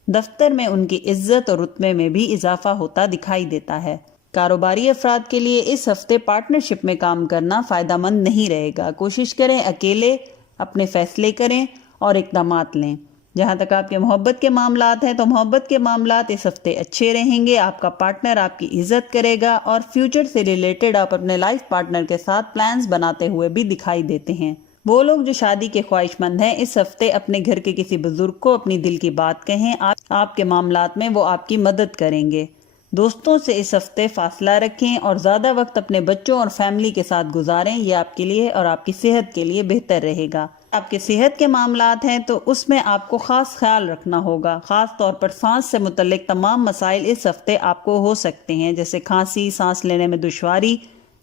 دفتر میں ان کی عزت اور رتبے میں بھی اضافہ ہوتا دکھائی دیتا ہے۔ کاروباری افراد کے لیے اس ہفتے پارٹنرشپ میں کام کرنا فائدہ مند نہیں رہے گا، کوشش کریں اکیلے اپنے فیصلے کریں اور اقدامات لیں۔ جہاں تک آپ کے محبت کے معاملات ہیں تو محبت کے معاملات اس ہفتے اچھے رہیں گے، آپ کا پارٹنر آپ کی عزت کرے گا اور فیوچر سے ریلیٹڈ آپ اپنے لائف پارٹنر کے ساتھ پلانز بناتے ہوئے بھی دکھائی دیتے ہیں۔ وہ لوگ جو شادی کے خواہش مند ہیں اس ہفتے اپنے گھر کے کسی بزرگ کو اپنی دل کی بات کہیں، آپ کے معاملات میں وہ آپ کی مدد کریں گے۔ دوستوں سے اس ہفتے فاصلہ رکھیں اور زیادہ وقت اپنے بچوں اور فیملی کے ساتھ گزاریں، یہ آپ کے لیے اور آپ کی صحت کے لیے بہتر رہے گا۔ آپ کے صحت کے معاملات ہیں تو اس میں آپ کو خاص خیال رکھنا ہوگا، خاص طور پر سانس سے متعلق تمام مسائل اس ہفتے آپ کو ہو سکتے ہیں، جیسے کھانسی، سانس لینے میں دشواری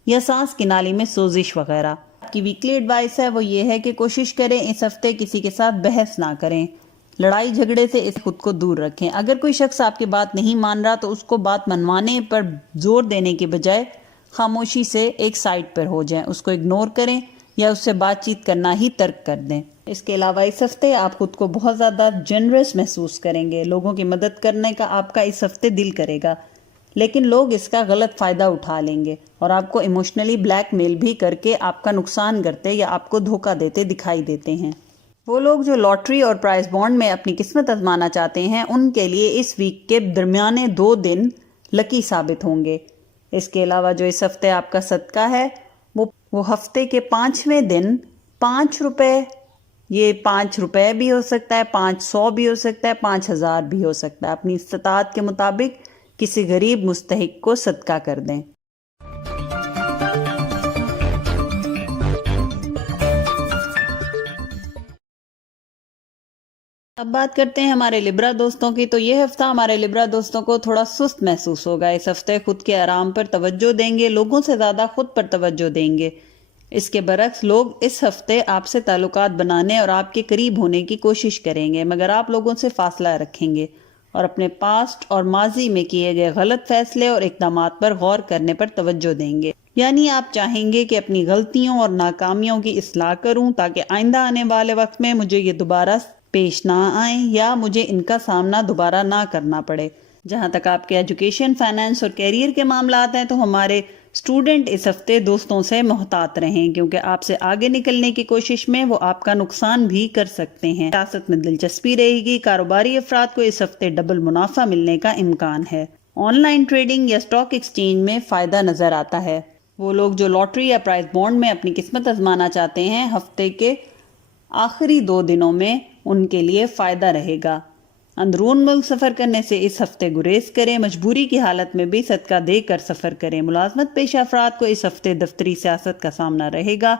یا سانس کی نالی میں سوزش وغیرہ۔ آپ کی ویکلی ایڈوائس ہے وہ یہ ہے کہ کوشش کریں اس ہفتے کسی کے ساتھ بحث نہ کریں، لڑائی جھگڑے سے اس خود کو دور رکھیں۔ اگر کوئی شخص آپ کی بات نہیں مان رہا تو اس کو بات منوانے پر زور دینے کے بجائے خاموشی سے ایک سائڈ پر ہو جائیں، اس کو اگنور کریں یا اس سے بات چیت کرنا ہی ترک کر دیں۔ اس کے علاوہ اس ہفتے آپ خود کو بہت زیادہ جنرس محسوس کریں گے، لوگوں کی مدد کرنے کا آپ کا اس ہفتے دل کرے گا، لیکن لوگ اس کا غلط فائدہ اٹھا لیں گے اور آپ کو ایموشنلی بلیک میل بھی کر کے آپ کا نقصان کرتے یا آپ کو دھوکہ دیتے دکھائی دیتے ہیں۔ وہ لوگ جو لاٹری اور پرائز بانڈ میں اپنی قسمت آزمانا چاہتے ہیں ان کے لیے اس ویک کے درمیانے 2 دن لکی ثابت ہوں گے۔ اس کے علاوہ جو اس ہفتے آپ کا صدقہ ہے وہ ہفتے کے 5ویں دن 5 روپے، یہ 5 روپے بھی ہو سکتا ہے، 500 بھی ہو سکتا ہے، 5000 بھی ہو سکتا ہے، اپنی استطاعت کے مطابق کسی غریب مستحق کو صدقہ کر دیں۔ اب بات کرتے ہیں ہمارے لبرا دوستوں کی۔ تو یہ ہفتہ ہمارے لبرا دوستوں کو تھوڑا سست محسوس ہوگا۔ اس ہفتے خود کے آرام پر توجہ دیں گے، لوگوں سے زیادہ خود پر توجہ دیں گے۔ اس کے برعکس لوگ اس ہفتے آپ سے تعلقات بنانے اور آپ کے قریب ہونے کی کوشش کریں گے، مگر آپ لوگوں سے فاصلہ رکھیں گے اور اپنے پاسٹ اور ماضی میں کیے گئے غلط فیصلے اور اقدامات پر غور کرنے پر توجہ دیں گے۔ یعنی آپ چاہیں گے کہ اپنی غلطیوں اور ناکامیوں کی اصلاح کروں تاکہ آئندہ آنے والے وقت میں مجھے یہ دوبارہ پیش نہ آئیں یا مجھے ان کا سامنا دوبارہ نہ کرنا پڑے۔ جہاں تک آپ کے ایجوکیشن، فائنانس اور کیریئر کے معاملات ہیں تو ہمارے اسٹوڈنٹ اس ہفتے دوستوں سے محتاط رہیں، کیونکہ آپ سے آگے نکلنے کی کوشش میں وہ آپ کا نقصان بھی کر سکتے ہیں۔ سیاست میں دلچسپی رہے گی، کاروباری افراد کو اس ہفتے ڈبل منافع ملنے کا امکان ہے۔ آن لائن ٹریڈنگ یا سٹاک ایکسچینج میں فائدہ نظر آتا ہے۔ وہ لوگ جو لاٹری یا پرائز بانڈ میں اپنی قسمت آزمانا چاہتے ہیں ہفتے کے آخری 2 دنوں میں ان کے لیے فائدہ رہے گا۔ اندرون ملک سفر کرنے سے اس ہفتے گریز کریں، مجبوری کی حالت میں بھی صدقہ دے کر سفر کریں۔ ملازمت پیشہ افراد کو اس ہفتے دفتری سیاست کا سامنا رہے گا،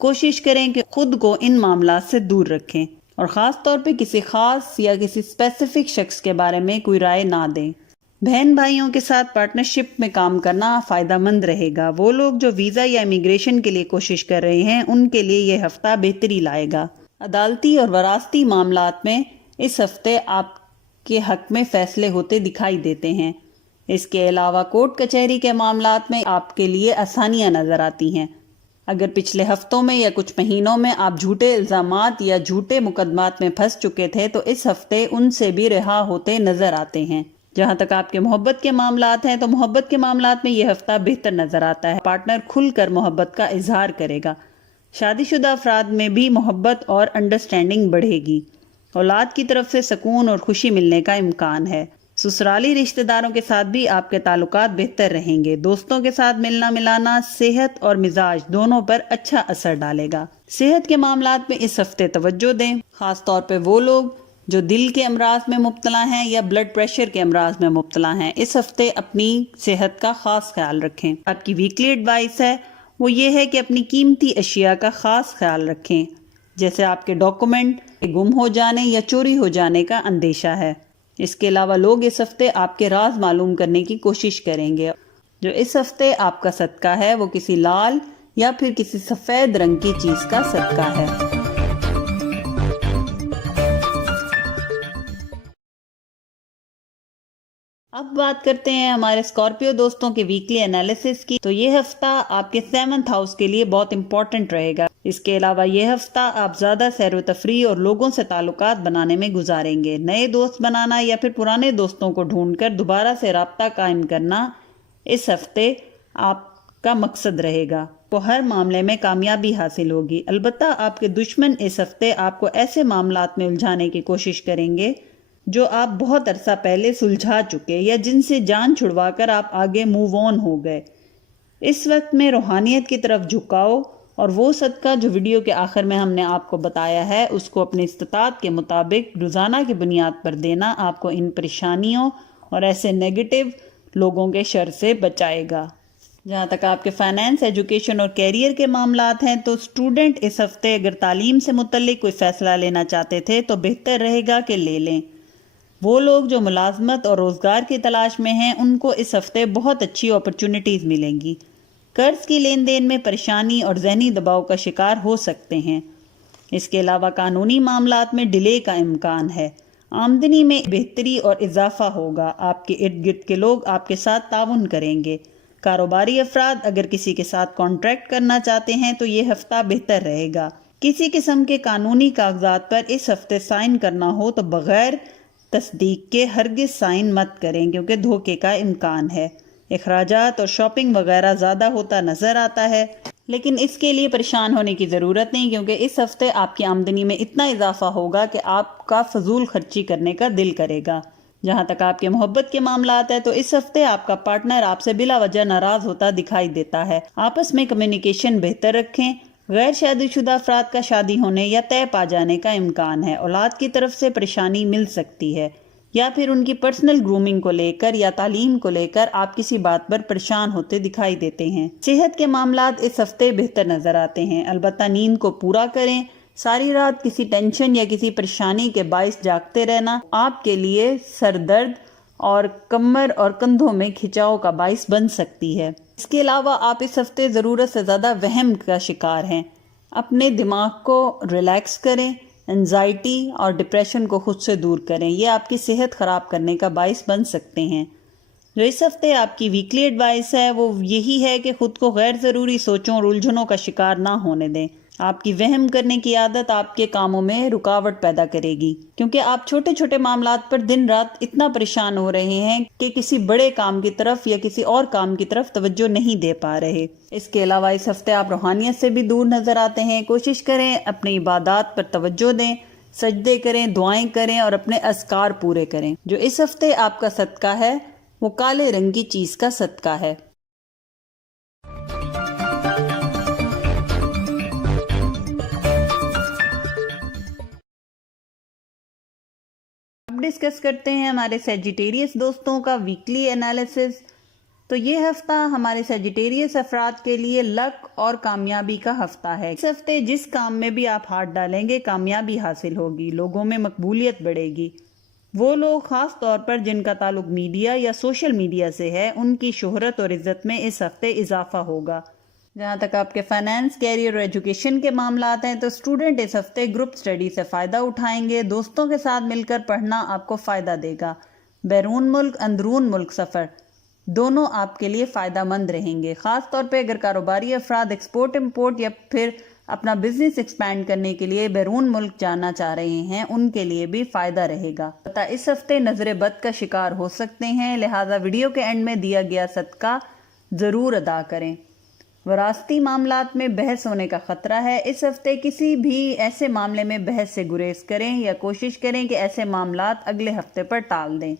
کوشش کریں کہ خود کو ان معاملات سے دور رکھیں۔ اور خاص طور پہ کسی خاص یا کسی اسپیسیفک شخص کے بارے میں کوئی رائے نہ دیں۔ بہن بھائیوں کے ساتھ پارٹنرشپ میں کام کرنا فائدہ مند رہے گا۔ وہ لوگ جو ویزا یا امیگریشن کے لیے کوشش کر رہے ہیں ان کے لیے یہ ہفتہ بہتری لائے گا۔ عدالتی اور وراثتی معاملات میں اس ہفتے آپ کے حق میں فیصلے ہوتے دکھائی دیتے ہیں۔ اس کے علاوہ کورٹ کچہری کے معاملات میں آپ کے لیے آسانیاں نظر آتی ہیں۔ اگر پچھلے ہفتوں میں یا کچھ مہینوں میں آپ جھوٹے الزامات یا جھوٹے مقدمات میں پھنس چکے تھے تو اس ہفتے ان سے بھی رہا ہوتے نظر آتے ہیں۔ جہاں تک آپ کے محبت کے معاملات ہیں تو محبت کے معاملات میں یہ ہفتہ بہتر نظر آتا ہے۔ پارٹنر کھل کر محبت کا اظہار کرے گا۔ شادی شدہ افراد میں بھی محبت اور انڈرسٹینڈنگ بڑھے گی۔ اولاد کی طرف سے سکون اور خوشی ملنے کا امکان ہے۔ سسرالی رشتہ داروں کے ساتھ بھی آپ کے تعلقات بہتر رہیں گے۔ دوستوں کے ساتھ ملنا ملانا صحت اور مزاج دونوں پر اچھا اثر ڈالے گا۔ صحت کے معاملات میں اس ہفتے توجہ دیں، خاص طور پہ وہ لوگ جو دل کے امراض میں مبتلا ہیں یا بلڈ پریشر کے امراض میں مبتلا ہیں۔ اس ہفتے اپنی صحت کا خاص خیال رکھیں۔ آپ کی ویکلی ایڈوائس ہے وہ یہ ہے کہ اپنی قیمتی اشیاء کا خاص خیال رکھیں، جیسے آپ کے ڈاکومنٹ گم ہو جانے یا چوری ہو جانے کا اندیشہ ہے۔ اس کے علاوہ لوگ اس ہفتے آپ کے راز معلوم کرنے کی کوشش کریں گے۔ جو اس ہفتے آپ کا صدقہ ہے وہ کسی لال یا پھر کسی سفید رنگ کی چیز کا صدقہ ہے۔ اب بات کرتے ہیں ہمارے اسکارپیو دوستوں کے ویکلی انالیسس کی۔ تو یہ ہفتہ آپ کے 7th ہاؤس کے لیے بہت امپورٹنٹ رہے گا۔ اس کے علاوہ یہ ہفتہ آپ زیادہ سیر و تفریح اور لوگوں سے تعلقات بنانے میں گزاریں گے۔ نئے دوست بنانا یا پھر پرانے دوستوں کو ڈھونڈ کر دوبارہ سے رابطہ قائم کرنا اس ہفتے آپ کا مقصد رہے گا۔ کو ہر معاملے میں کامیابی حاصل ہوگی۔ البتہ آپ کے دشمن اس ہفتے آپ کو ایسے معاملات میں الجھانے کی کوشش کریں گے جو آپ بہت عرصہ پہلے سلجھا چکے یا جن سے جان چھڑوا کر آپ آگے موو آن ہو گئے۔ اس وقت میں روحانیت کی طرف جھکاؤ اور وہ صدقہ جو ویڈیو کے آخر میں ہم نے آپ کو بتایا ہے اس کو اپنی استطاعت کے مطابق روزانہ کی بنیاد پر دینا آپ کو ان پریشانیوں اور ایسے نیگیٹو لوگوں کے شر سے بچائے گا۔ جہاں تک آپ کے فائنینس، ایجوکیشن اور کیریئر کے معاملات ہیں تو اسٹوڈنٹ اس ہفتے اگر تعلیم سے متعلق کوئی فیصلہ لینا چاہتے تھے تو بہتر رہے گا کہ لے لیں۔ وہ لوگ جو ملازمت اور روزگار کی تلاش میں ہیں ان کو اس ہفتے بہت اچھی اپرچونٹیز ملیں گی۔ قرض کی لین دین میں پریشانی اور ذہنی دباؤ کا شکار ہو سکتے ہیں۔ اس کے علاوہ قانونی معاملات میں ڈیلے کا امکان ہے۔ آمدنی میں بہتری اور اضافہ ہوگا۔ آپ کے ارد گرد کے لوگ آپ کے ساتھ تعاون کریں گے۔ کاروباری افراد اگر کسی کے ساتھ کانٹریکٹ کرنا چاہتے ہیں تو یہ ہفتہ بہتر رہے گا۔ کسی قسم کے قانونی کاغذات پر اس ہفتے سائن کرنا ہو تو بغیر تصدیق کے ہرگز سائن مت کریں کیونکہ دھوکے کا امکان ہے۔ اخراجات اور شاپنگ وغیرہ زیادہ ہوتا نظر آتا ہے، لیکن اس کے لیے پریشان ہونے کی ضرورت نہیں کیونکہ اس ہفتے آپ کی آمدنی میں اتنا اضافہ ہوگا کہ آپ کا فضول خرچی کرنے کا دل کرے گا۔ جہاں تک آپ کے محبت کے معاملات ہیں تو اس ہفتے آپ کا پارٹنر آپ سے بلا وجہ ناراض ہوتا دکھائی دیتا ہے۔ آپس میں کمیونیکیشن بہتر رکھیں۔ غیر شادی شدہ افراد کا شادی ہونے یا طے پا جانے کا امکان ہے۔ اولاد کی طرف سے پریشانی مل سکتی ہے یا پھر ان کی پرسنل گرومنگ کو لے کر یا تعلیم کو لے کر آپ کسی بات پر پریشان ہوتے دکھائی دیتے ہیں۔ صحت کے معاملات اس ہفتے بہتر نظر آتے ہیں، البتہ نیند کو پورا کریں۔ ساری رات کسی ٹینشن یا کسی پریشانی کے باعث جاگتے رہنا آپ کے لیے سر درد اور کمر اور کندھوں میں کھچاؤ کا باعث بن سکتی ہے۔ اس کے علاوہ آپ اس ہفتے ضرورت سے زیادہ وہم کا شکار ہیں۔ اپنے دماغ کو ریلیکس کریں، انزائٹی اور ڈپریشن کو خود سے دور کریں، یہ آپ کی صحت خراب کرنے کا باعث بن سکتے ہیں۔ جو اس ہفتے آپ کی ویکلی ایڈوائس ہے وہ یہی ہے کہ خود کو غیر ضروری سوچوں اور الجھنوں کا شکار نہ ہونے دیں۔ آپ کی وہم کرنے کی عادت آپ کے کاموں میں رکاوٹ پیدا کرے گی کیونکہ آپ چھوٹے چھوٹے معاملات پر دن رات اتنا پریشان ہو رہے ہیں کہ کسی بڑے کام کی طرف یا کسی اور کام کی طرف توجہ نہیں دے پا رہے۔ اس کے علاوہ اس ہفتے آپ روحانیت سے بھی دور نظر آتے ہیں۔ کوشش کریں اپنی عبادات پر توجہ دیں، سجدے کریں، دعائیں کریں اور اپنے اذکار پورے کریں۔ جو اس ہفتے آپ کا صدقہ ہے وہ کالے رنگ کی چیز کا صدقہ ہے۔ اب ڈسکس کرتے ہیں ہمارے سیجیٹیریس دوستوں کا ویکلی انالیسس۔ تو یہ ہفتہ ہمارے سیجیٹیریس افراد کے لیے لک اور کامیابی کا ہفتہ ہے۔ اس ہفتے جس کام میں بھی آپ ہاتھ ڈالیں گے کامیابی حاصل ہوگی، لوگوں میں مقبولیت بڑھے گی۔ وہ لوگ خاص طور پر جن کا تعلق میڈیا یا سوشل میڈیا سے ہے، ان کی شہرت اور عزت میں اس ہفتے اضافہ ہوگا۔ جہاں تک آپ کے فائنانس، کیریئر اور ایجوکیشن کے معاملات ہیں تو اسٹوڈنٹ اس ہفتے گروپ اسٹڈی سے فائدہ اٹھائیں گے۔ دوستوں کے ساتھ مل کر پڑھنا آپ کو فائدہ دے گا۔ بیرون ملک، اندرون ملک سفر دونوں آپ کے لیے فائدہ مند رہیں گے۔ خاص طور پہ اگر کاروباری افراد ایکسپورٹ امپورٹ یا پھر اپنا بزنس ایکسپینڈ کرنے کے لیے بیرون ملک جانا چاہ رہے ہیں، ان کے لیے بھی فائدہ رہے گا۔ اس ہفتے نظر بد کا شکار ہو سکتے ہیں، لہٰذا ویڈیو کے اینڈ میں دیا گیا صدقہ ضرور ادا کریں۔ وراثتی معاملات میں بحث ہونے کا خطرہ ہے۔ اس ہفتے کسی بھی ایسے معاملے میں بحث سے گریز کریں یا کوشش کریں کہ ایسے معاملات اگلے ہفتے پر ٹال دیں۔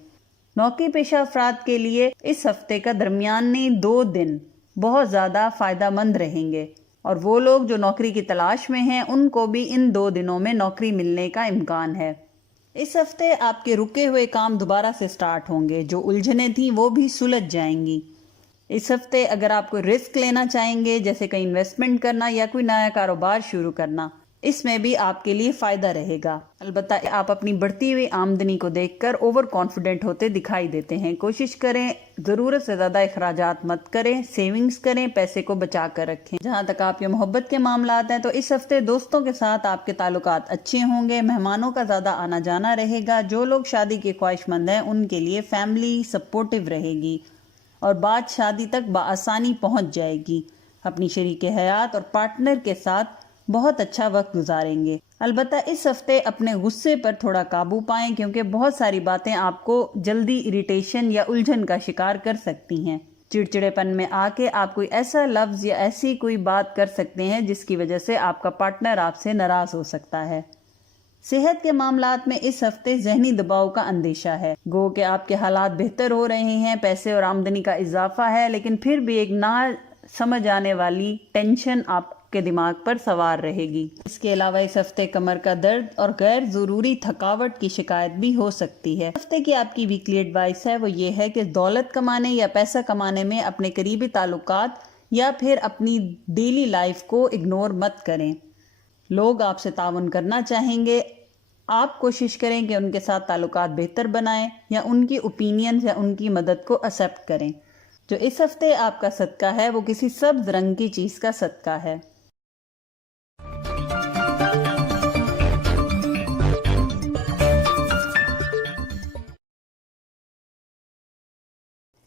نوکری پیشہ افراد کے لیے اس ہفتے کا درمیانی 2 دن بہت زیادہ فائدہ مند رہیں گے، اور وہ لوگ جو نوکری کی تلاش میں ہیں ان کو بھی ان 2 دنوں میں نوکری ملنے کا امکان ہے۔ اس ہفتے آپ کے رکے ہوئے کام دوبارہ سے سٹارٹ ہوں گے، جو الجھنیں تھیں وہ بھی سلجھ جائیں گی۔ اس ہفتے اگر آپ کوئی رسک لینا چاہیں گے، جیسے کہیں انویسٹمنٹ کرنا یا کوئی نیا کاروبار شروع کرنا، اس میں بھی آپ کے لیے فائدہ رہے گا۔ البتہ آپ اپنی بڑھتی ہوئی آمدنی کو دیکھ کر اوور کانفیڈنٹ ہوتے دکھائی دیتے ہیں۔ کوشش کریں ضرورت سے زیادہ اخراجات مت کریں، سیونگز کریں، پیسے کو بچا کر رکھیں۔ جہاں تک آپ کے محبت کے معاملات ہیں تو اس ہفتے دوستوں کے ساتھ آپ کے تعلقات اچھے ہوں گے، مہمانوں کا زیادہ آنا جانا رہے گا۔ جو لوگ شادی کے خواہش مند ہیں ان کے لیے فیملی سپورٹیو رہے گی اور بات شادی تک بآسانی پہنچ جائے گی۔ اپنی شریک حیات اور پارٹنر کے ساتھ بہت اچھا وقت گزاریں گے۔ البتہ اس ہفتے اپنے غصے پر تھوڑا قابو پائیں، کیونکہ بہت ساری باتیں آپ کو جلدی اریٹیشن یا الجھن کا شکار کر سکتی ہیں۔ چڑچڑے پن میں آ کے آپ کوئی ایسا لفظ یا ایسی کوئی بات کر سکتے ہیں جس کی وجہ سے آپ کا پارٹنر آپ سے ناراض ہو سکتا ہے۔ صحت کے معاملات میں اس ہفتے ذہنی دباؤ کا اندیشہ ہے۔ گو کہ آپ کے حالات بہتر ہو رہے ہیں، پیسے اور آمدنی کا اضافہ ہے، لیکن پھر بھی ایک نہ سمجھ آنے والی ٹینشن آپ کے دماغ پر سوار رہے گی۔ اس کے علاوہ اس ہفتے کمر کا درد اور غیر ضروری تھکاوٹ کی شکایت بھی ہو سکتی ہے۔ ہفتے کی آپ کی ویکلی ایڈوائس ہے وہ یہ ہے کہ دولت کمانے یا پیسہ کمانے میں اپنے قریبی تعلقات یا پھر اپنی ڈیلی لائف کو اگنور مت کریں۔ لوگ آپ سے تعاون کرنا چاہیں گے، آپ کوشش کریں کہ ان کے ساتھ تعلقات بہتر بنائیں یا ان کی اوپینینز یا ان کی مدد کو ایکسیپٹ کریں۔ جو اس ہفتے آپ کا صدقہ ہے وہ کسی سبز رنگ کی چیز کا صدقہ ہے۔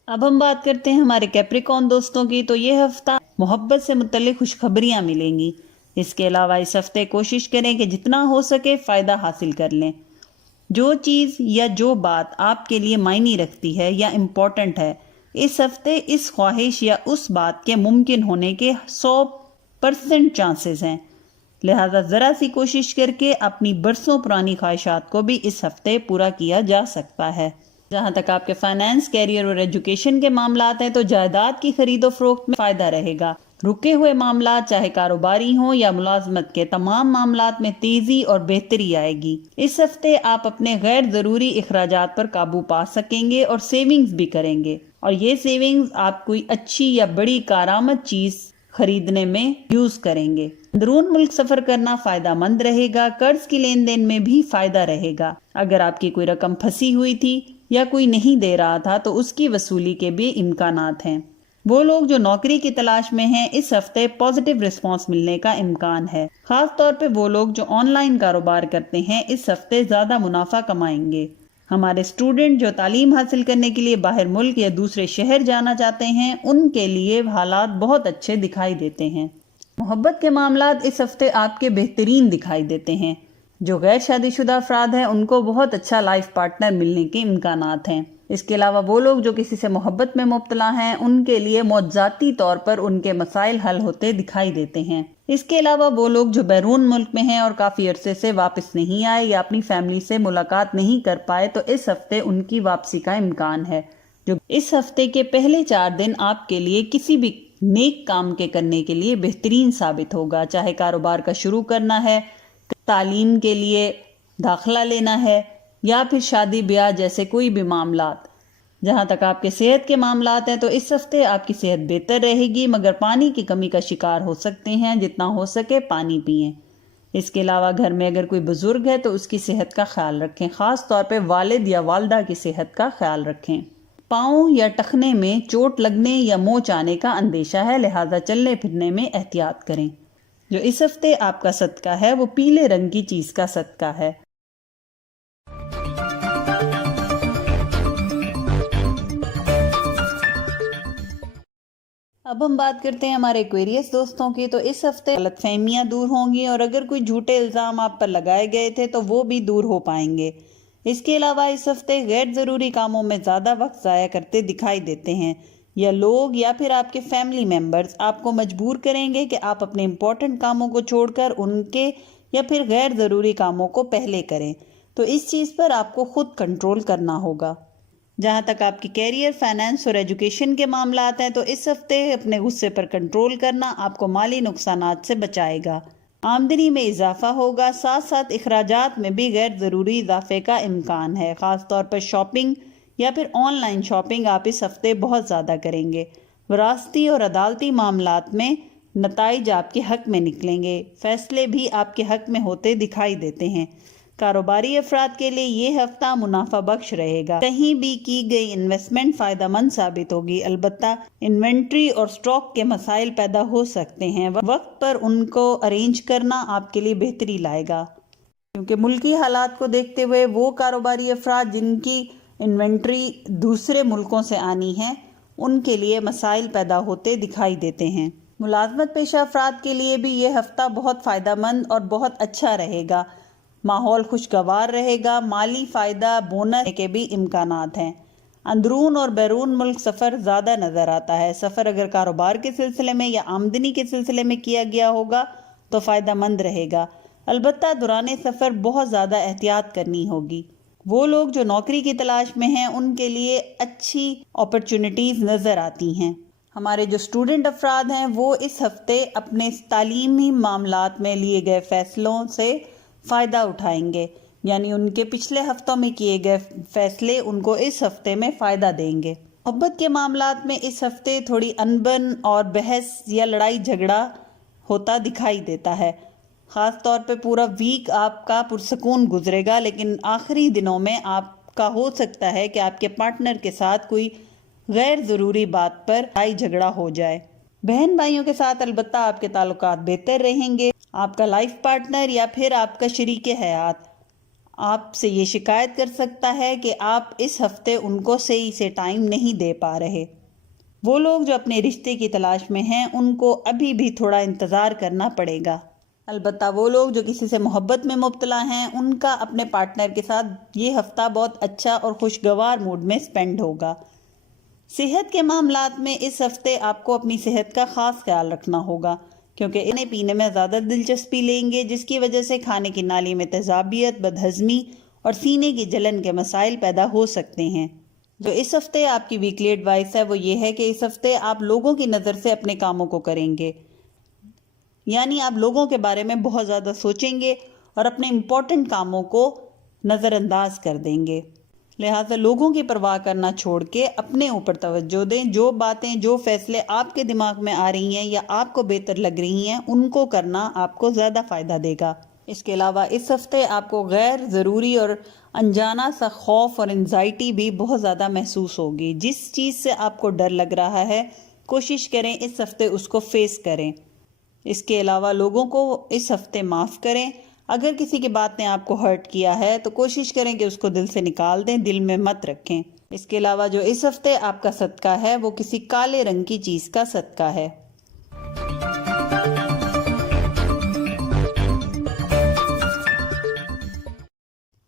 اب ہم بات کرتے ہیں ہمارے کیپریکون دوستوں کی۔ تو یہ ہفتہ محبت سے متعلق خوشخبریاں ملیں گی۔ اس کے علاوہ اس ہفتے کوشش کریں کہ جتنا ہو سکے فائدہ حاصل کر لیں۔ جو چیز یا جو بات آپ کے لیے معنی رکھتی ہے یا امپورٹنٹ ہے، اس ہفتے اس خواہش یا اس بات کے ممکن ہونے کے 100% چانسز ہیں۔ لہذا ذرا سی کوشش کر کے اپنی برسوں پرانی خواہشات کو بھی اس ہفتے پورا کیا جا سکتا ہے۔ جہاں تک آپ کے فائنانس، کیریئر اور ایجوکیشن کے معاملات ہیں تو جائیداد کی خرید و فروخت میں فائدہ رہے گا۔ رکے ہوئے معاملات چاہے کاروباری ہوں یا ملازمت کے، تمام معاملات میں تیزی اور بہتری آئے گی۔ اس ہفتے آپ اپنے غیر ضروری اخراجات پر قابو پا سکیں گے اور سیونگز بھی کریں گے، اور یہ سیونگز آپ کوئی اچھی یا بڑی کارآمد چیز خریدنے میں یوز کریں گے۔ اندرون ملک سفر کرنا فائدہ مند رہے گا۔ قرض کی لین دین میں بھی فائدہ رہے گا۔ اگر آپ کی کوئی رقم پھنسی ہوئی تھی یا کوئی نہیں دے رہا تھا تو اس کی وصولی کے بھی امکانات ہیں۔ وہ لوگ جو نوکری کی تلاش میں ہیں، اس ہفتے پازیٹیو رسپانس ملنے کا امکان ہے۔ خاص طور پہ وہ لوگ جو آن لائن کاروبار کرتے ہیں اس ہفتے زیادہ منافع کمائیں گے۔ ہمارے اسٹوڈنٹ جو تعلیم حاصل کرنے کے لیے باہر ملک یا دوسرے شہر جانا چاہتے ہیں، ان کے لیے حالات بہت اچھے دکھائی دیتے ہیں۔ محبت کے معاملات اس ہفتے آپ کے بہترین دکھائی دیتے ہیں۔ جو غیر شادی شدہ افراد ہیں ان کو بہت اچھا لائف پارٹنر ملنے کے امکانات ہیں۔ اس کے علاوہ وہ لوگ جو کسی سے محبت میں مبتلا ہیں ان کے لیے معجزاتی طور پر ان کے مسائل حل ہوتے دکھائی دیتے ہیں۔ اس کے علاوہ وہ لوگ جو بیرون ملک میں ہیں اور کافی عرصے سے واپس نہیں آئے یا اپنی فیملی سے ملاقات نہیں کر پائے تو اس ہفتے ان کی واپسی کا امکان ہے۔ جو اس ہفتے کے پہلے 4 دن آپ کے لیے کسی بھی نیک کام کے کرنے کے لیے بہترین ثابت ہوگا، چاہے کاروبار کا شروع کرنا ہے، تعلیم کے لیے داخلہ لینا ہے یا پھر شادی بیاہ جیسے کوئی بھی معاملات۔ جہاں تک آپ کے صحت کے معاملات ہیں تو اس ہفتے آپ کی صحت بہتر رہے گی، مگر پانی کی کمی کا شکار ہو سکتے ہیں۔ جتنا ہو سکے پانی پئیں۔ اس کے علاوہ گھر میں اگر کوئی بزرگ ہے تو اس کی صحت کا خیال رکھیں، خاص طور پہ والد یا والدہ کی صحت کا خیال رکھیں۔ پاؤں یا ٹخنے میں چوٹ لگنے یا موچ آنے کا اندیشہ ہے، لہٰذا چلنے پھرنے میں احتیاط کریں۔ جو اس ہفتے آپ کا صدقہ ہے وہ پیلے رنگ کی چیز کا صدقہ ہے۔ اب ہم بات کرتے ہیں ہمارے ایکویریس دوستوں کی۔ تو اس ہفتے غلط فہمیاں دور ہوں گی، اور اگر کوئی جھوٹے الزام آپ پر لگائے گئے تھے تو وہ بھی دور ہو پائیں گے۔ اس کے علاوہ اس ہفتے غیر ضروری کاموں میں زیادہ وقت ضائع کرتے دکھائی دیتے ہیں، یا لوگ یا پھر آپ کے فیملی ممبرز آپ کو مجبور کریں گے کہ آپ اپنے امپورٹنٹ کاموں کو چھوڑ کر ان کے یا پھر غیر ضروری کاموں کو پہلے کریں۔ تو اس چیز پر آپ کو خود کنٹرول کرنا ہوگا۔ جہاں تک آپ کی کیریئر، فائنانس اور ایجوکیشن کے معاملات ہیں تو اس ہفتے اپنے غصے پر کنٹرول کرنا آپ کو مالی نقصانات سے بچائے گا۔ آمدنی میں اضافہ ہوگا، ساتھ ساتھ اخراجات میں بھی غیر ضروری اضافے کا امکان ہے، خاص طور پر شاپنگ یا پھر آن لائن شاپنگ آپ اس ہفتے بہت زیادہ کریں گے۔ وراثتی اور عدالتی معاملات میں نتائج آپ کے حق میں نکلیں گے، فیصلے بھی آپ کے حق میں ہوتے دکھائی دیتے ہیں۔ کاروباری افراد کے لیے یہ ہفتہ منافع بخش رہے گا، کہیں بھی کی گئی انویسٹمنٹ فائدہ مند ثابت ہوگی، البتہ انوینٹری اور سٹاک کے مسائل پیدا ہو سکتے ہیں، وقت پر ان کو ارینج کرنا آپ کے لیے بہتری لائے گا، کیونکہ ملکی حالات کو دیکھتے ہوئے وہ کاروباری افراد جن کی انوینٹری دوسرے ملکوں سے آنی ہے ان کے لیے مسائل پیدا ہوتے دکھائی دیتے ہیں۔ ملازمت پیشہ افراد کے لیے بھی یہ ہفتہ بہت فائدہ مند اور بہت اچھا رہے گا، ماحول خوشگوار رہے گا، مالی فائدہ، بونس کے بھی امکانات ہیں۔ اندرون اور بیرون ملک سفر زیادہ نظر آتا ہے۔ سفر اگر کاروبار کے سلسلے میں یا آمدنی کے سلسلے میں کیا گیا ہوگا تو فائدہ مند رہے گا، البتہ دوران سفر بہت زیادہ احتیاط کرنی ہوگی۔ وہ لوگ جو نوکری کی تلاش میں ہیں ان کے لیے اچھی اپرچونٹیز نظر آتی ہیں۔ ہمارے جو اسٹوڈنٹ افراد ہیں وہ اس ہفتے اپنے تعلیمی معاملات میں لیے گئے فیصلوں سے فائدہ اٹھائیں گے، یعنی ان کے پچھلے ہفتوں میں کیے گئے فیصلے ان کو اس ہفتے میں فائدہ دیں گے۔ محبت کے معاملات میں اس ہفتے تھوڑی انبن اور بحث یا لڑائی جھگڑا ہوتا دکھائی دیتا ہے، خاص طور پہ پورا ویک آپ کا پرسکون گزرے گا، لیکن آخری دنوں میں آپ کا ہو سکتا ہے کہ آپ کے پارٹنر کے ساتھ کوئی غیر ضروری بات پر لڑائی جھگڑا ہو جائے۔ بہن بھائیوں کے ساتھ البتہ آپ کے تعلقات بہتر رہیں گے۔ آپ کا لائف پارٹنر یا پھر آپ کا شریک حیات آپ سے یہ شکایت کر سکتا ہے کہ آپ اس ہفتے ان کو صحیح سے ٹائم نہیں دے پا رہے۔ وہ لوگ جو اپنے رشتے کی تلاش میں ہیں ان کو ابھی بھی تھوڑا انتظار کرنا پڑے گا، البتہ وہ لوگ جو کسی سے محبت میں مبتلا ہیں ان کا اپنے پارٹنر کے ساتھ یہ ہفتہ بہت اچھا اور خوشگوار موڈ میں سپینڈ ہوگا۔ صحت کے معاملات میں اس ہفتے آپ کو اپنی صحت کا خاص خیال رکھنا ہوگا، کیونکہ کھانے پینے میں زیادہ دلچسپی لیں گے، جس کی وجہ سے کھانے کی نالی میں تیزابیت، بدہضمی اور سینے کی جلن کے مسائل پیدا ہو سکتے ہیں۔ جو اس ہفتے آپ کی ویکلی ایڈوائس ہے وہ یہ ہے کہ اس ہفتے آپ لوگوں کی نظر سے اپنے کاموں کو کریں گے، یعنی آپ لوگوں کے بارے میں بہت زیادہ سوچیں گے اور اپنے امپورٹنٹ کاموں کو نظر انداز کر دیں گے، لہٰذا لوگوں کی پرواہ کرنا چھوڑ کے اپنے اوپر توجہ دیں۔ جو باتیں، جو فیصلے آپ کے دماغ میں آ رہی ہیں یا آپ کو بہتر لگ رہی ہیں ان کو کرنا آپ کو زیادہ فائدہ دے گا۔ اس کے علاوہ اس ہفتے آپ کو غیر ضروری اور انجانا سا خوف اور انزائٹی بھی بہت زیادہ محسوس ہوگی۔ جس چیز سے آپ کو ڈر لگ رہا ہے کوشش کریں اس ہفتے اس کو فیس کریں۔ اس کے علاوہ لوگوں کو اس ہفتے معاف کریں۔ اگر کسی کی بات نے آپ کو ہرٹ کیا ہے تو کوشش کریں کہ اس کو دل سے نکال دیں، دل میں مت رکھیں۔ اس کے علاوہ جو اس ہفتے آپ کا صدقہ ہے وہ کسی کالے رنگ کی چیز کا صدقہ ہے۔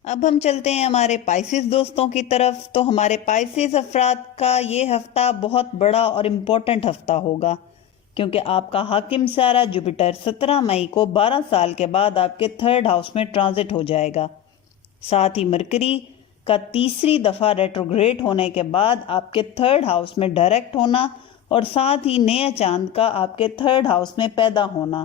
اب ہم چلتے ہیں ہمارے پائسز دوستوں کی طرف۔ تو ہمارے پائسز افراد کا یہ ہفتہ بہت بڑا اور امپورٹنٹ ہفتہ ہوگا، کیونکہ آپ کا حاکم سیارہ جوپیٹر 17 مئی کو 12 سال کے بعد آپ کے 3rd ہاؤس میں ٹرانزٹ ہو جائے گا۔ ساتھ ہی مرکری کا تیسری دفعہ ریٹروگریڈ ہونے کے بعد آپ کے 3rd ہاؤس میں ڈائریکٹ ہونا، اور ساتھ ہی نیا چاند کا آپ کے 3rd ہاؤس میں پیدا ہونا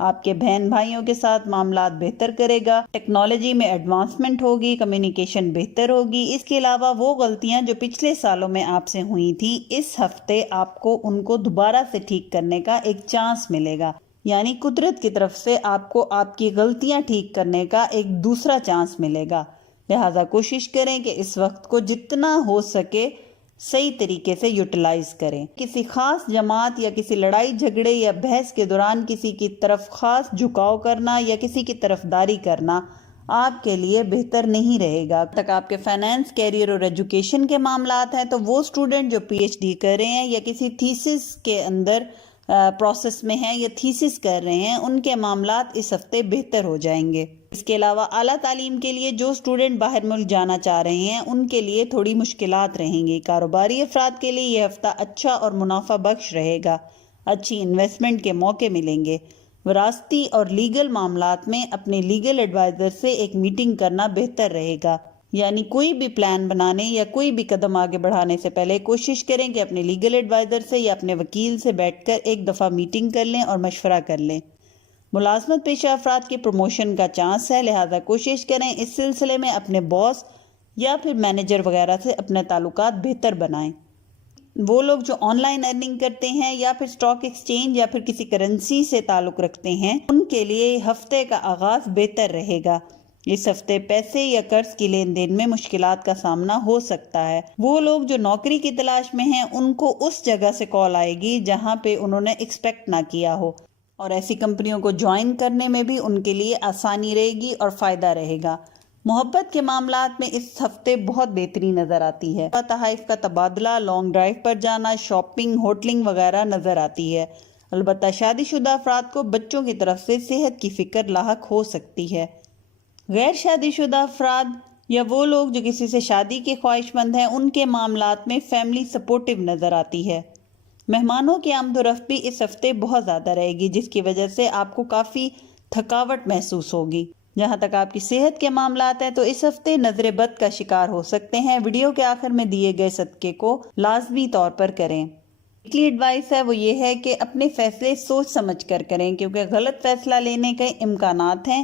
آپ کے بہن بھائیوں کے ساتھ معاملات بہتر کرے گا، ٹیکنالوجی میں ایڈوانسمنٹ ہوگی، کمیونیکیشن بہتر ہوگی۔ اس کے علاوہ وہ غلطیاں جو پچھلے سالوں میں آپ سے ہوئی تھی، اس ہفتے آپ کو ان کو دوبارہ سے ٹھیک کرنے کا ایک چانس ملے گا، یعنی قدرت کی طرف سے آپ کو آپ کی غلطیاں ٹھیک کرنے کا ایک دوسرا چانس ملے گا۔ لہٰذا کوشش کریں کہ اس وقت کو جتنا ہو سکے صحیح طریقے سے یوٹیلائز کریں۔ کسی خاص جماعت یا کسی لڑائی جھگڑے یا بحث کے دوران کسی کی طرف خاص جھکاؤ کرنا یا کسی کی طرفداری کرنا آپ کے لیے بہتر نہیں رہے گا۔ تک آپ کے فائنانس، کیریئر اور ایجوکیشن کے معاملات ہیں تو وہ اسٹوڈنٹ جو پی ایچ ڈی کر رہے ہیں یا کسی تھیسس کے اندر پروسیس میں ہیں یا تھیسس کر رہے ہیں، ان کے معاملات اس ہفتے بہتر ہو جائیں گے۔ اس کے علاوہ اعلیٰ تعلیم کے لیے جو اسٹوڈنٹ باہر ملک جانا چاہ رہے ہیں ان کے لیے تھوڑی مشکلات رہیں گی۔ کاروباری افراد کے لیے یہ ہفتہ اچھا اور منافع بخش رہے گا، اچھی انویسٹمنٹ کے موقع ملیں گے۔ وراثتی اور لیگل معاملات میں اپنے لیگل ایڈوائزر سے ایک میٹنگ کرنا بہتر رہے گا، یعنی کوئی بھی پلان بنانے یا کوئی بھی قدم آگے بڑھانے سے پہلے کوشش کریں کہ اپنے لیگل ایڈوائزر سے یا اپنے وکیل سے بیٹھ کر ایک دفعہ میٹنگ کر لیں اور مشورہ کر لیں۔ ملازمت پیشہ افراد کے پروموشن کا چانس ہے، لہٰذا کوشش کریں اس سلسلے میں اپنے باس یا پھر مینیجر وغیرہ سے اپنے تعلقات بہتر بنائیں۔ وہ لوگ جو آن لائن ارننگ کرتے ہیں یا پھر اسٹاک ایکسچینج یا پھر کسی کرنسی سے تعلق رکھتے ہیں، ان کے لیے ہفتے کا آغاز بہتر رہے گا۔ اس ہفتے پیسے یا قرض کی لین دین میں مشکلات کا سامنا ہو سکتا ہے۔ وہ لوگ جو نوکری کی تلاش میں ہیں ان کو اس جگہ سے کال آئے گی جہاں پہ انہوں نے ایکسپیکٹ نہ کیا ہو، اور ایسی کمپنیوں کو جوائن کرنے میں بھی ان کے لیے آسانی رہے گی اور فائدہ رہے گا۔ محبت کے معاملات میں اس ہفتے بہت بہتری نظر آتی ہے۔ تحائف کا تبادلہ، لانگ ڈرائیو پر جانا، شاپنگ، ہوٹلنگ وغیرہ نظر آتی ہے۔ البتہ شادی شدہ افراد کو بچوں کی طرف سے صحت کی فکر لاحق ہو سکتی ہے۔ غیر شادی شدہ افراد یا وہ لوگ جو کسی سے شادی کے خواہش مند ہیں، ان کے معاملات میں فیملی سپورٹیو نظر آتی ہے۔ مہمانوں کی آمد و رفت بھی اس ہفتے بہت زیادہ رہے گی، جس کی وجہ سے آپ کو کافی تھکاوٹ محسوس ہوگی۔ جہاں تک آپ کی صحت کے معاملات ہیں تو اس ہفتے نظر بد کا شکار ہو سکتے ہیں۔ ویڈیو کے آخر میں دیے گئے صدقے کو لازمی طور پر کریں۔ ویکلی ایڈوائس ہے وہ یہ ہے کہ اپنے فیصلے سوچ سمجھ کر کریں، کیونکہ غلط فیصلہ لینے کے امکانات ہیں،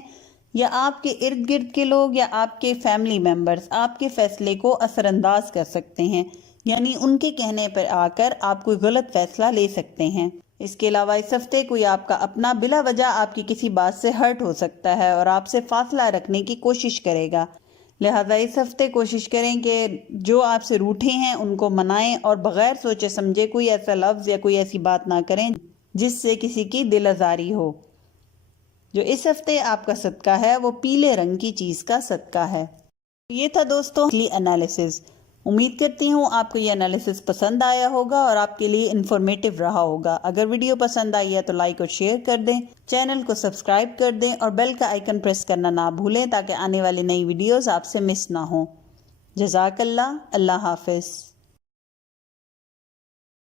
یا آپ کے ارد گرد کے لوگ یا آپ کے فیملی ممبرز آپ کے فیصلے کو اثر انداز کر سکتے ہیں، یعنی ان کے کہنے پر آ کر آپ کوئی غلط فیصلہ لے سکتے ہیں۔ اس کے علاوہ اس ہفتے کوئی آپ کا اپنا بلا وجہ آپ کی کسی بات سے ہرٹ ہو سکتا ہے اور آپ سے فاصلہ رکھنے کی کوشش کرے گا، لہذا اس ہفتے کوشش کریں کہ جو آپ سے روٹھے ہیں ان کو منائیں اور بغیر سوچے سمجھے کوئی ایسا لفظ یا کوئی ایسی بات نہ کریں جس سے کسی کی دل آزاری ہو۔ جو اس ہفتے آپ کا صدقہ ہے وہ پیلے رنگ کی چیز کا صدقہ ہے۔ یہ تھا دوستوں انالیسز۔ امید کرتی ہوں آپ کو یہ انالیسز پسند آیا ہوگا اور آپ کے لیے انفارمیٹیو رہا ہوگا۔ اگر ویڈیو پسند آئی ہے تو لائک اور شیئر کر دیں، چینل کو سبسکرائب کر دیں اور بیل کا آئیکن پریس کرنا نہ بھولیں تاکہ آنے والی نئی ویڈیوز آپ سے مس نہ ہوں۔ جزاک اللہ، اللہ حافظ۔